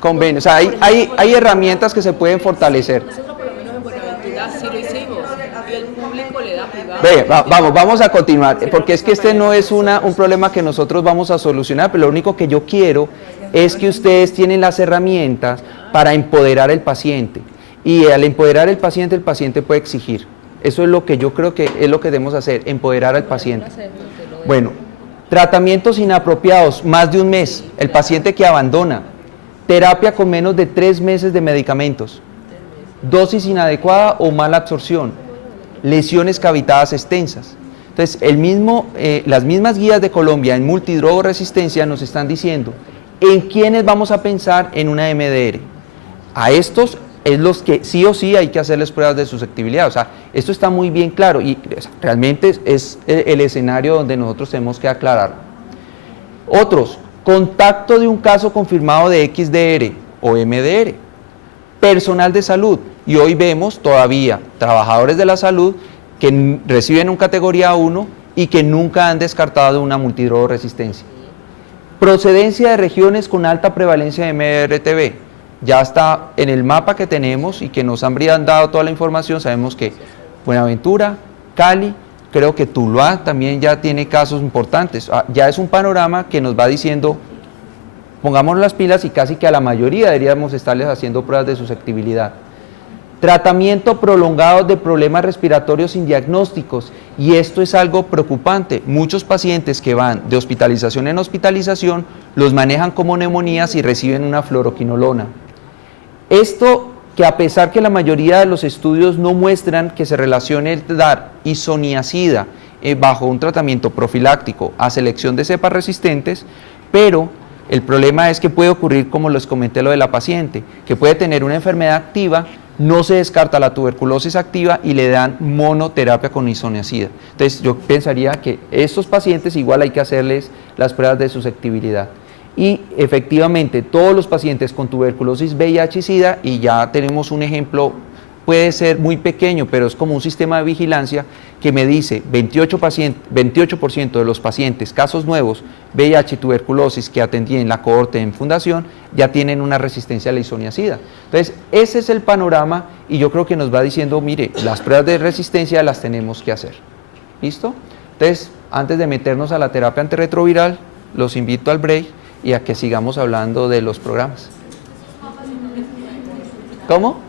convenios. O sea, hay herramientas que se pueden fortalecer. Nosotros por lo menos en Buenaventura sí lo hicimos y el público le da privado. Vamos a continuar, porque es que este no es un problema que nosotros vamos a solucionar, pero lo único que yo quiero es que ustedes tienen las herramientas para empoderar al paciente. Y al empoderar al paciente, el paciente puede exigir. Eso es lo que yo creo que es lo que debemos hacer, empoderar al paciente. Bueno, tratamientos inapropiados, más de 1 mes, el paciente que abandona. Terapia con menos de 3 meses de medicamentos. Dosis inadecuada o mala absorción. Lesiones cavitadas extensas. Entonces, las mismas guías de Colombia en multidrogoresistencia nos están diciendo en quiénes vamos a pensar en una MDR. A estos es los que sí o sí hay que hacerles pruebas de susceptibilidad. O sea, esto está muy bien claro y realmente es el escenario donde nosotros tenemos que aclarar. Otros, contacto de un caso confirmado de XDR o MDR, personal de salud, y hoy vemos todavía trabajadores de la salud que reciben un categoría 1 y que nunca han descartado una multidrogoresistencia. Procedencia de regiones con alta prevalencia de MDR-TV, ya está en el mapa que tenemos y que nos han dado toda la información. Sabemos que Buenaventura, Cali, creo que Tuluá también ya tiene casos importantes. Ya es un panorama que nos va diciendo, pongamos las pilas y casi que a la mayoría deberíamos estarles haciendo pruebas de susceptibilidad. Tratamiento prolongado de problemas respiratorios sin diagnósticos, y esto es algo preocupante. Muchos pacientes que van de hospitalización en hospitalización los manejan como neumonías y reciben una fluoroquinolona. Esto que a pesar que la mayoría de los estudios no muestran que se relacione el dar isoniazida bajo un tratamiento profiláctico a selección de cepas resistentes, pero el problema es que puede ocurrir, como les comenté lo de la paciente, que puede tener una enfermedad activa, no se descarta la tuberculosis activa y le dan monoterapia con isoniazida. Entonces yo pensaría que estos pacientes igual hay que hacerles las pruebas de susceptibilidad. Y efectivamente todos los pacientes con tuberculosis VIH-Sida, y ya tenemos un ejemplo, puede ser muy pequeño, pero es como un sistema de vigilancia que me dice 28% de los pacientes, casos nuevos, VIH y tuberculosis que atendí en la cohorte en fundación, ya tienen una resistencia a la isoniazida. Entonces, ese es el panorama y yo creo que nos va diciendo, mire, las pruebas de resistencia las tenemos que hacer. ¿Listo? Entonces, antes de meternos a la terapia antirretroviral, los invito al break y a que sigamos hablando de los programas. ¿Cómo?